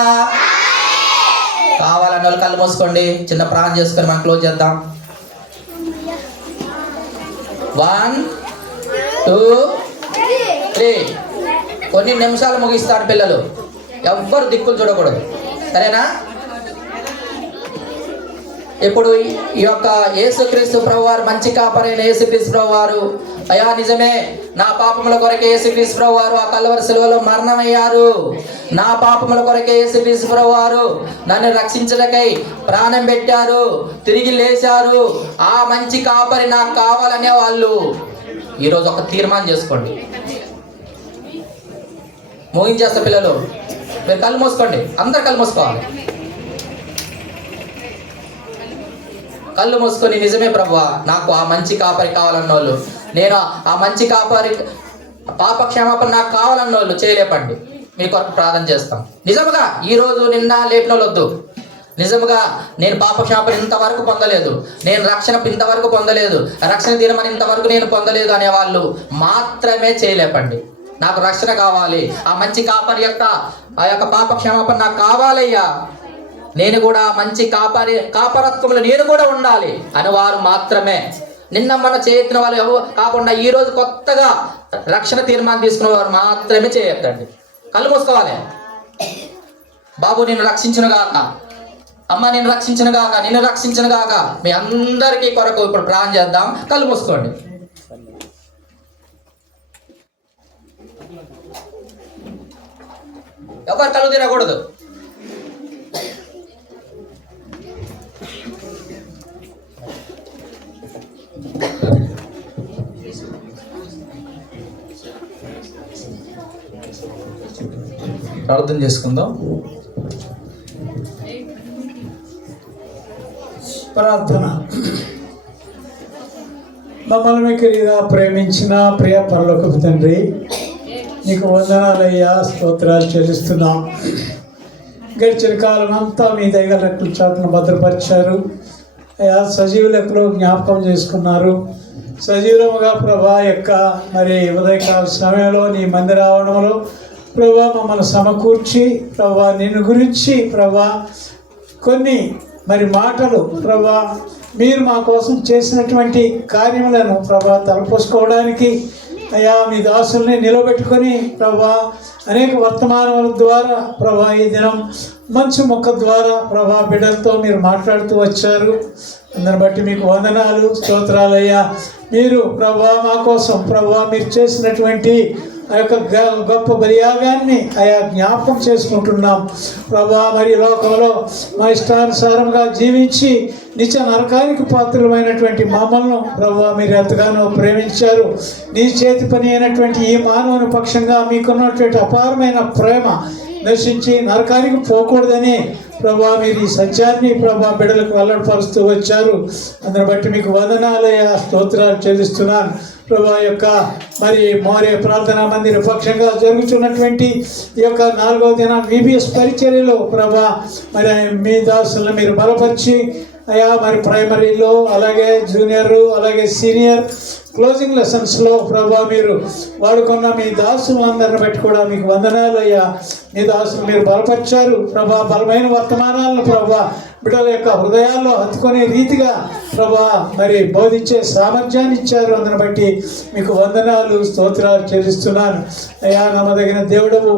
కావాలన్న వాళ్ళు కళ్ళు మూసుకోండి, చిన్న ప్రాణం చేసుకొని మనం క్లోజ్ చేద్దాం. 1 2 3. కొన్ని నిమిషాలు ముగిస్తారు పిల్లలు, ఎవ్వరు దిక్కులు చూడకూడదు, సరేనా? ఇప్పుడు ఈ యొక్క యేసుక్రీస్తు ప్రభువారు, మంచి కాపరైన యేసుక్రీస్తు ప్రభువారు, అయ్యా నిజమే, నా పాపముల కొరకే యేసుక్రీస్తు ప్రభువారు ఆ కల్వరి శిలువలో మరణమయ్యారు. నా పాపముల కొరకే యేసుక్రీస్తు ప్రభువారు నన్ను రక్షించడానికై ప్రాణం పెట్టారు, తిరిగి లేచారు. ఆ మంచి కాపరి నాకు కావాలనే వాళ్ళు ఈరోజు ఒక తీర్మానం చేసుకోండి. ముగించేస్తా పిల్లలు, మీరు కళ్ళు మూసుకోండి, అందరు కళ్ళు మూసుకోవాలి. కళ్ళు మూసుకొని, నిజమే ప్రభువా, నాకు ఆ మంచి కాపరి కావాలన్న వాళ్ళు, నేను ఆ మంచి కాపరి పాప క్షమాపణ నాకు కావాలన్న వాళ్ళు చేయలేపండి, మీ కొరకు ప్రార్థన చేస్తాం. నిజముగా ఈరోజు నిన్న లేపిన వాళ్ళు వద్దు, నిజముగా నేను పాప క్షమాపణ ఇంతవరకు పొందలేదు, నేను రక్షణ ఇంతవరకు పొందలేదు, రక్షణ తీర్మానం ఇంతవరకు నేను పొందలేదు అనే వాళ్ళు మాత్రమే చేయలేపండి. నాకు రక్షణ కావాలి, ఆ మంచి కాపరి యొక్క ఆ యొక్క పాప క్షమాపణ నాకు కావాలయ్యా, నేను కూడా మంచి కాపరత్వంలో నేను కూడా ఉండాలి అని వారు మాత్రమే, నిన్న మన చేసిన వాళ్ళు ఎవరు కాకుండా ఈరోజు కొత్తగా రక్షణ తీర్మానం తీసుకున్న వారు మాత్రమే చేయొద్దండి. కళ్ళు మూసుకోవాలి. బాబు నిన్ను రక్షించును గాక, అమ్మ నిన్ను రక్షించును గాక, నిన్ను రక్షించును గాక. మీ అందరికీ కొరకు ఇప్పుడు ప్రార్థన చేద్దాం. కళ్ళు మూసుకోండి. ఎవరు కళ్ళు తినకూడదు. ప్రార్థన చేసుకుందాం. ప్రార్థన. మమ్మల్ని మిక్కిలిగా ప్రేమించిన ప్రియ పరలోకపు తండ్రి, నీకు వందనాలయ్యా, స్తోత్రాలు చెల్లిస్తున్నాం. గడిచిన కాలం అంతా మీ దయగల రెక్కల చాటును భద్రపరిచారు అయ్యా, సజీవ లెక్కలో జ్ఞాపకం చేసుకున్నారు. సజీవముగా ప్రభా యొక్క మరి ఉదయకాల సమయంలో నీ మందిర ఆవరణంలో ప్రభా మమ్మల్ని సమకూర్చి ప్రభా నిన్ను గురించి ప్రభా కొన్ని మరి మాటలు ప్రభా మీరు మా కోసం చేసినటువంటి కార్యములను ప్రభా తలపోసుకోవడానికి అయ్యా మీ దాసుల్ని నిలబెట్టుకొని ప్రభా అనేక వర్తమానముల ద్వారా ప్రభా ఈ దినం మంచి మొక్క ద్వారా ప్రభా బిడ్డలతో మీరు మాట్లాడుతూ వచ్చారు. అందరిని బట్టి మీకు వందనాలు, స్తోత్రాలయ్యా. మీరు ప్రభా మా కోసం ప్రభా మీరు చేసినటువంటి ఆ యొక్క గొప్ప బలియాగాన్ని ఆయా జ్ఞాపకం చేసుకుంటున్నాం ప్రభా. మరి లోకంలో మా ఇష్టానుసారంగా జీవించి నిత్య నరకానికి పాత్రమైనటువంటి మమ్మల్ని ప్రభా మీరు ఎంతగానో ప్రేమించారు. నీ చేతి పని అయినటువంటి ఈ మానవుని పక్షంగా మీకున్నటువంటి అపారమైన ప్రేమ నశించి నరకానికి పోకూడదని ప్రభా మీరు ఈ సత్యాన్ని ప్రభా బిడ్డలకు వెల్లడిపరుస్తూ వచ్చారు. అందుని బట్టి మీకు వందనాలయ స్తోత్రాలు చెల్లిస్తున్నాను ప్రభా. యొక్క మరి మోరే ప్రార్థనా మందిర పక్షంగా జరుగుతున్నటువంటి ఈ యొక్క 4వ దిన VBS పరిచర్యలో ప్రభా మరి మీ దాసులను మీరు బలపరిచి అయ్యా మరి ప్రైమరీలో అలాగే జూనియర్ అలాగే సీనియర్ క్లోజింగ్ లెసన్స్లో ప్రభా మీరు వాడుకున్న మీ దాసులందరిని బట్టి కూడా మీకు వందనాలు అయ్యా. మీ దాసులు మీరు బలపరిచారు ప్రభా, బలమైన వర్తమానాలను ప్రభా బిడ్డల యొక్క హృదయాల్లో హత్తుకునే రీతిగా ప్రభా మరి బోధించే సామర్థ్యాన్ని ఇచ్చారు. అందుని బట్టి మీకు వందనాలు స్తోత్రాలు చెల్లిస్తున్నాను అయ్యా. నమ్మదగిన దేవుడవు,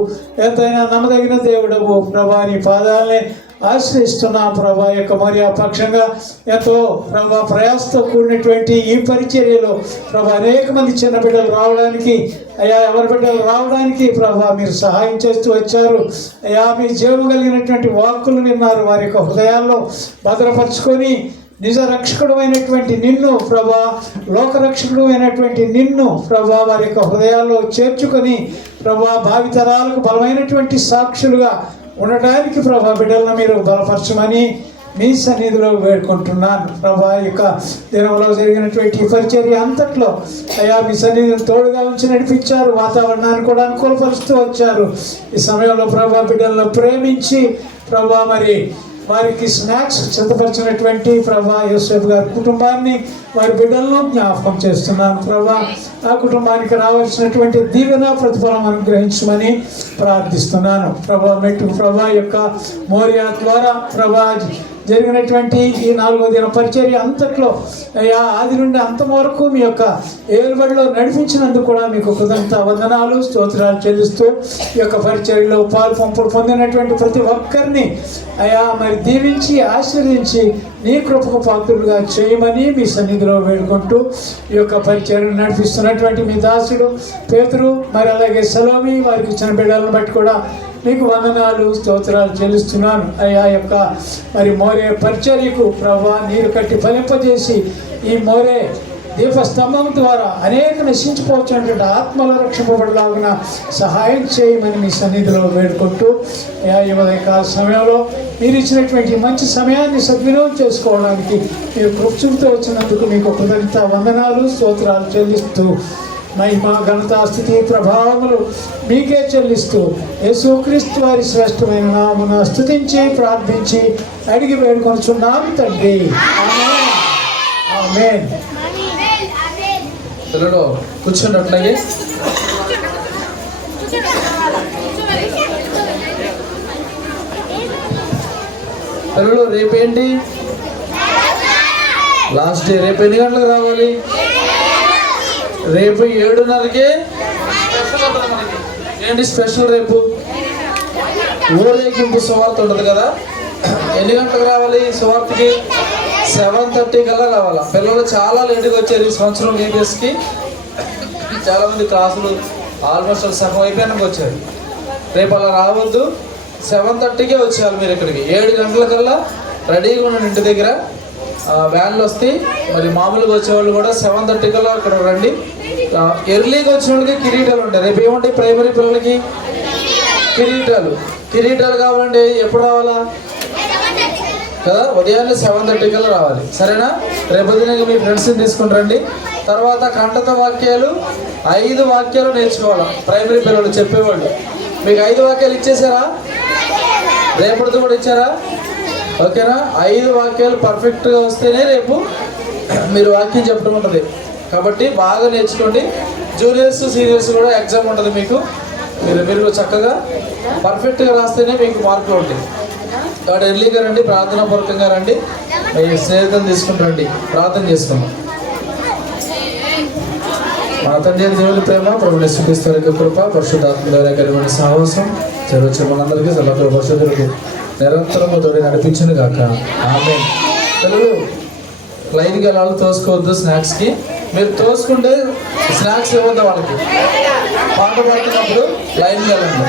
ఎంతైనా నమ్మదగిన దేవుడవు ప్రభా, నీ పాదాలనే ఆశ్రయిస్తున్నా ప్రభా. యొక్క మరి ఆ పక్షంగా ఎంతో ప్రభా ప్రయాసతో కూడినటువంటి ఈ పరిచర్యలో ప్రభా అనేక మంది చిన్న బిడ్డలు రావడానికి అయ్యా, ఎవరి బిడ్డలు రావడానికి ప్రభా మీరు సహాయం చేస్తూ వచ్చారు అయ్యా. మీ జీవం కలిగినటువంటి వాక్కులు విన్నారు, వారి యొక్క హృదయాల్లో భద్రపరుచుకొని నిజ రక్షకుడు అయినటువంటి నిన్ను ప్రభా, లోకరక్షకుడు అయినటువంటి నిన్ను ప్రభా వారి యొక్క హృదయాల్లో చేర్చుకొని ప్రభా భావితరాలకు బలమైనటువంటి సాక్షులుగా ఉండటానికి ప్రభా బిడ్డలను మీరు బలపరచమని మీ సన్నిధిలో వేడుకుంటున్నాను ప్రభా. యొక్క దినంలో జరిగినటువంటి పరిచర్య అంతట్లో అయ్యా మీ సన్నిధిని తోడుగా ఉంచి నడిపించారు, వాతావరణాన్ని కూడా అనుకూలపరుస్తూ వచ్చారు. ఈ సమయంలో ప్రభా బిడ్డలను ప్రేమించి ప్రభా మరి వారికి స్నాక్స్ సిద్ధపరిచినటువంటి ప్రభా యోసేపు గారి కుటుంబాన్ని, వారి బిడ్డలను జ్ఞాపకం చేస్తున్నాను ప్రభా. ఆ కుటుంబానికి రావాల్సినటువంటి దీవెన ప్రతిఫలం అనుగ్రహించమని ప్రార్థిస్తున్నాను ప్రభా. మెట్టు ప్రభా యొక్క మోరియా ద్వారా ప్రభా జరిగినటువంటి ఈ 4వ దిన పరిచర్య అంతట్లో అయ్యా ఆది నుండి అంతం వరకు మీ యొక్క ఏలుబడిలో నడిపించినందుకు కూడా మీకు కృతజ్ఞత వందనాలు స్తోత్రాలు చెల్లిస్తూ ఈ యొక్క పరిచర్యలో పాల్పంపుడు పొందినటువంటి ప్రతి ఒక్కరిని అయ్యా మరి దీవించి ఆశీర్వదించి నీ కృపకు పాత్రులుగా చేయమని మీ సన్నిధిలో వేడుకుంటూ ఈ యొక్క పరిచర్యను నడిపిస్తున్నటువంటి మీ దాసుడు పేతురు మరి అలాగే సలోమి వారికి ఇచ్చిన బిడ్డలను బట్టి కూడా మీకు వందనాలు స్తోత్రాలు చెల్లిస్తున్నాను అయ్యా. యొక్క మరి మోరే పరిచర్యకు ప్రభా నీరు కట్టి ఫలింపజేసి ఈ మోరే దీపస్తంభం ద్వారా అనేక నశించిపోతున్నటువంటి ఆత్మల రక్షింపబడలాగున సహాయం చేయమని మీ సన్నిధిలో వేడుకుంటూ ఈ ఉదయకాల సమయంలో మీరు ఇచ్చినటువంటి మంచి సమయాన్ని సద్వినియోగం చేసుకోవడానికి మీరు కృప్చుతో వచ్చినందుకు మీకు కృతజ్ఞత వందనాలు స్తోత్రాలు చెల్లిస్తూ మహిమ ఘనత స్థితి ప్రభావములు మీకే చెల్లిస్తూ యేసుక్రీస్తు వారి శ్రేష్టమైన నామమున స్తుతించి ప్రార్థించి అడిగి వేడుకొనుచున్నాము తండ్రి, ఆమేన్. పిల్లలు కూర్చున్నట్లాగే పిల్లలు రేపేంటి లాస్ట్ డే, రేపు ఎన్ని గంటలకు రావాలి? రేపు 7:30కే స్పెషల్ ఉంటుంది మనకి. ఏంటి స్పెషల్? రేపు ఊరేగింపు సువార్త ఉంటుంది కదా. ఎన్ని గంటలకు రావాలి సువార్తకి? 7:30 కల్లా రావాలా. పిల్లలు చాలా లేటుగా వచ్చారు ఈ సంవత్సరం ఈబీఎస్కి. చాలామంది క్లాసులు ఆల్మోస్ట్ సగం అయిపోయినాక వచ్చారు. రేపు అలా రావద్దు, 7:30కే వచ్చేయాలి మీరు ఇక్కడికి. 7 గంటలకల్లా రెడీగా ఉండండి ఇంటి దగ్గర. వ్యాన్లు వస్తాయి. మరి మామూలుగా వచ్చేవాళ్ళు కూడా 7:30 కల్లా ఇక్కడ రండి. ఎర్లీగా వచ్చిన వాళ్ళకి కిరీటాలు ఉంటాయి. రేపు ఏముంటాయి ప్రైమరీ పిల్లలకి? కిరీటాలు కావాలండి. ఎప్పుడు రావాలా కదా? ఉదయాన్నే 7:30 కల్లా రావాలి, సరేనా? రేపు ఉదయం మీ ఫ్రెండ్స్ని తీసుకుని రండి. తర్వాత కంఠత వాక్యాలు 5 వాక్యాలు నేర్చుకోవాలి ప్రైమరీ పిల్లలు చెప్పేవాళ్ళు. మీకు 5 వాక్యాలు ఇచ్చేసారా? రేపటిది కూడా ఇచ్చారా? ఓకేనా? 5 వాక్యాలు పర్ఫెక్ట్గా వస్తేనే రేపు మీరు వాక్యం చెప్పడం ఉంటుంది. కాబట్టి బాగా నేర్చుకోండి. జూనియర్స్ సీనియర్స్ కూడా ఎగ్జామ్ ఉంటుంది మీకు. మీరు చక్కగా పర్ఫెక్ట్గా రాస్తేనే మీకు మార్కులు ఉంటాయి. కాబట్టి ఎర్లీగా రండి, ప్రార్థనాపూర్వకంగా రండి. మీ స్నేహితులను తీసుకుని రండి, ప్రార్థన చేసుకుందాం. మా తండ్రి దేవుని ప్రేమ, ప్రభువు యేసుక్రీస్తు యొక్క కృప, పరిశుద్ధాత్మ ద్వారా కలిగిన సహవాసం చెరొచ్చిన మనందరికీ సమగ్ర పరిశుద్ధులకు నిరంతరము తోడి నడిపించును గాక, ఆమేన్. పిల్లలు లైన్కి వెళ్ళాలి, తోసుకోవద్దు. స్నాక్స్కి మీరు తోసుకుంటే స్నాక్స్ ఇవ్వద్దు వాళ్ళకి. పాట పాడుతున్నప్పుడు లైన్కి వెళ్ళండి.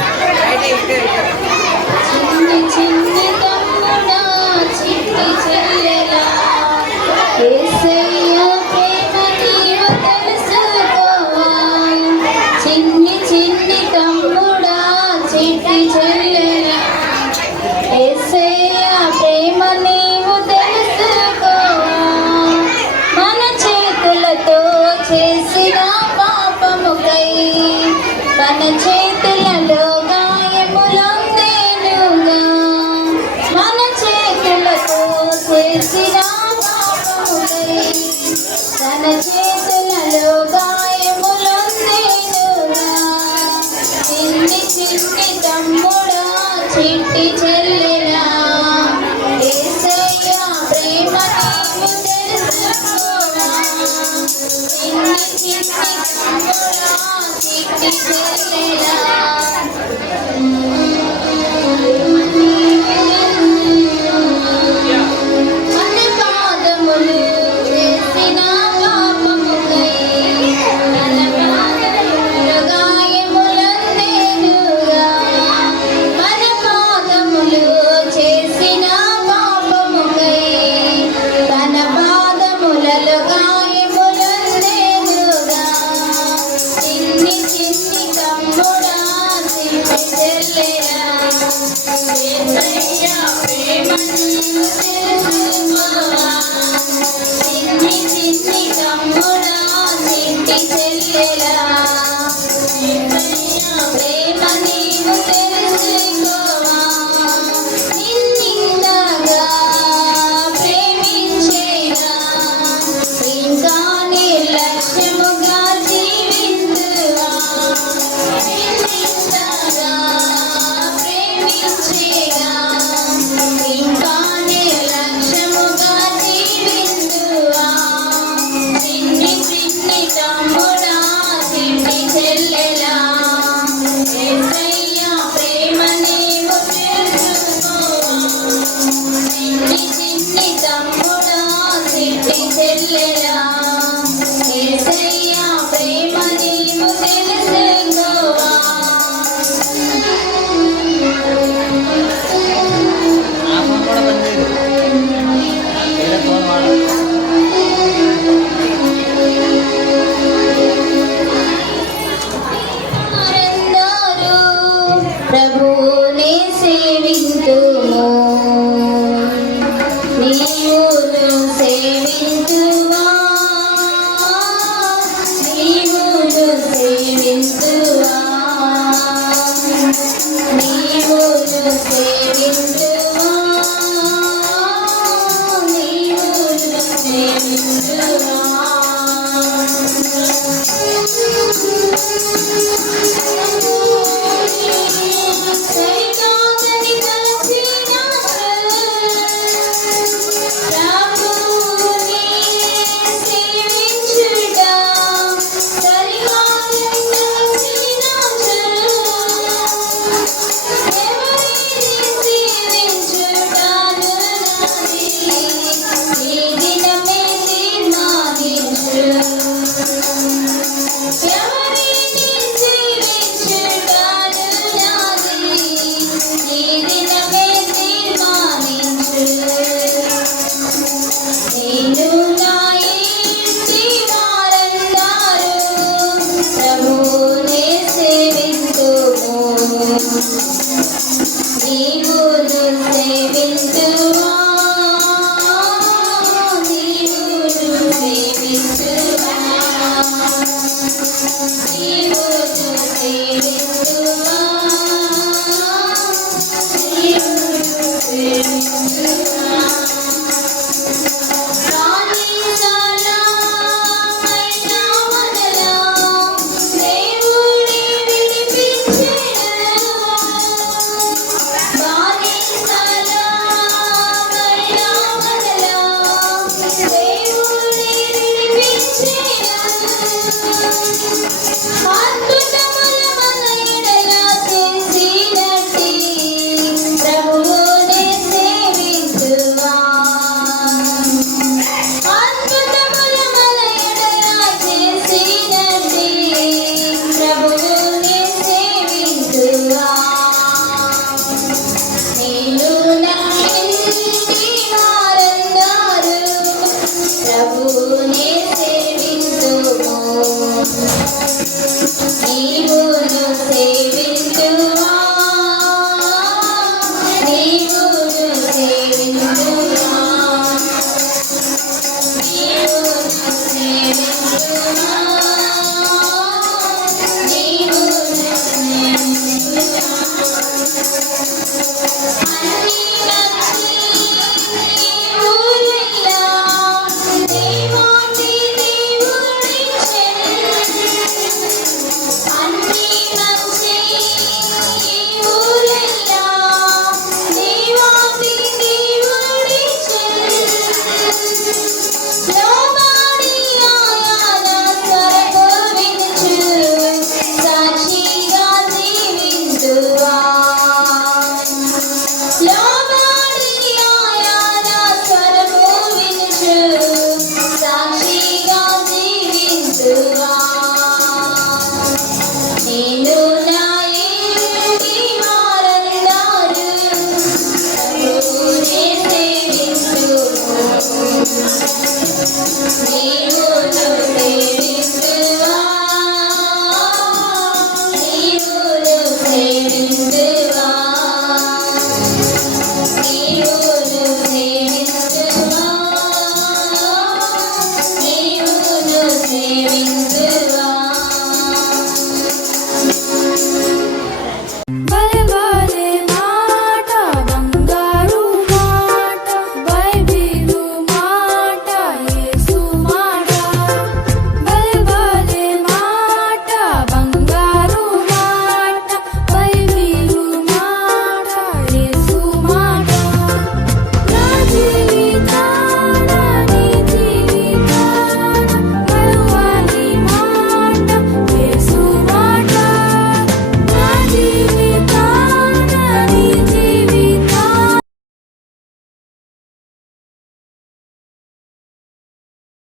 మన చేతులలో గాయములొందేనుగా చేసిన పాపములై తన చేతులలో గాయములొందేనుగా. చిన్ని చిన్ని తమ్ముడా చిట్టి చెల్లెలా యేసయ్య ప్రేమ నీవు తెలుసుకోవా. చిన్ని చిన్ని తమ్ముడా చిట్టి చెల్లెలా మన పాదములు చేసిన పాపములై తన పాదముల గాయములొందేనుగా. మన పాదములు చేసిన పాపములై తన పాదములలో గాయములొందేనుగా. చిన్ని చిన్ని తమ్ముడా చిట్టి చెల్లెలా యేసయ్య ప్రేమ నీవు తెలుసుకోవా. చిన్ని చిన్ని తమ్ముడా చిట్టి చెల్లెలా యేసయ్య ప్రేమ నీవు తెలుసుకోవా. నిన్నింతగా ప్రేమించేనా ఇంకా నిర్లక్ష్యముగా జీవించువా. నిన్నింతగా ప్రేమించేనా ఇంకా నిర్లక్ష్యముగా జీవించువా. చిన్ని చిన్ని తమ్ముడా చిట్టి చెల్లెలా యేసయ్య ప్రేమ నీవు తెలుసుకోవా. చిన్ని చిన్ని తమ్ముడా చిట్టి చెల్లెలా యేసయ్య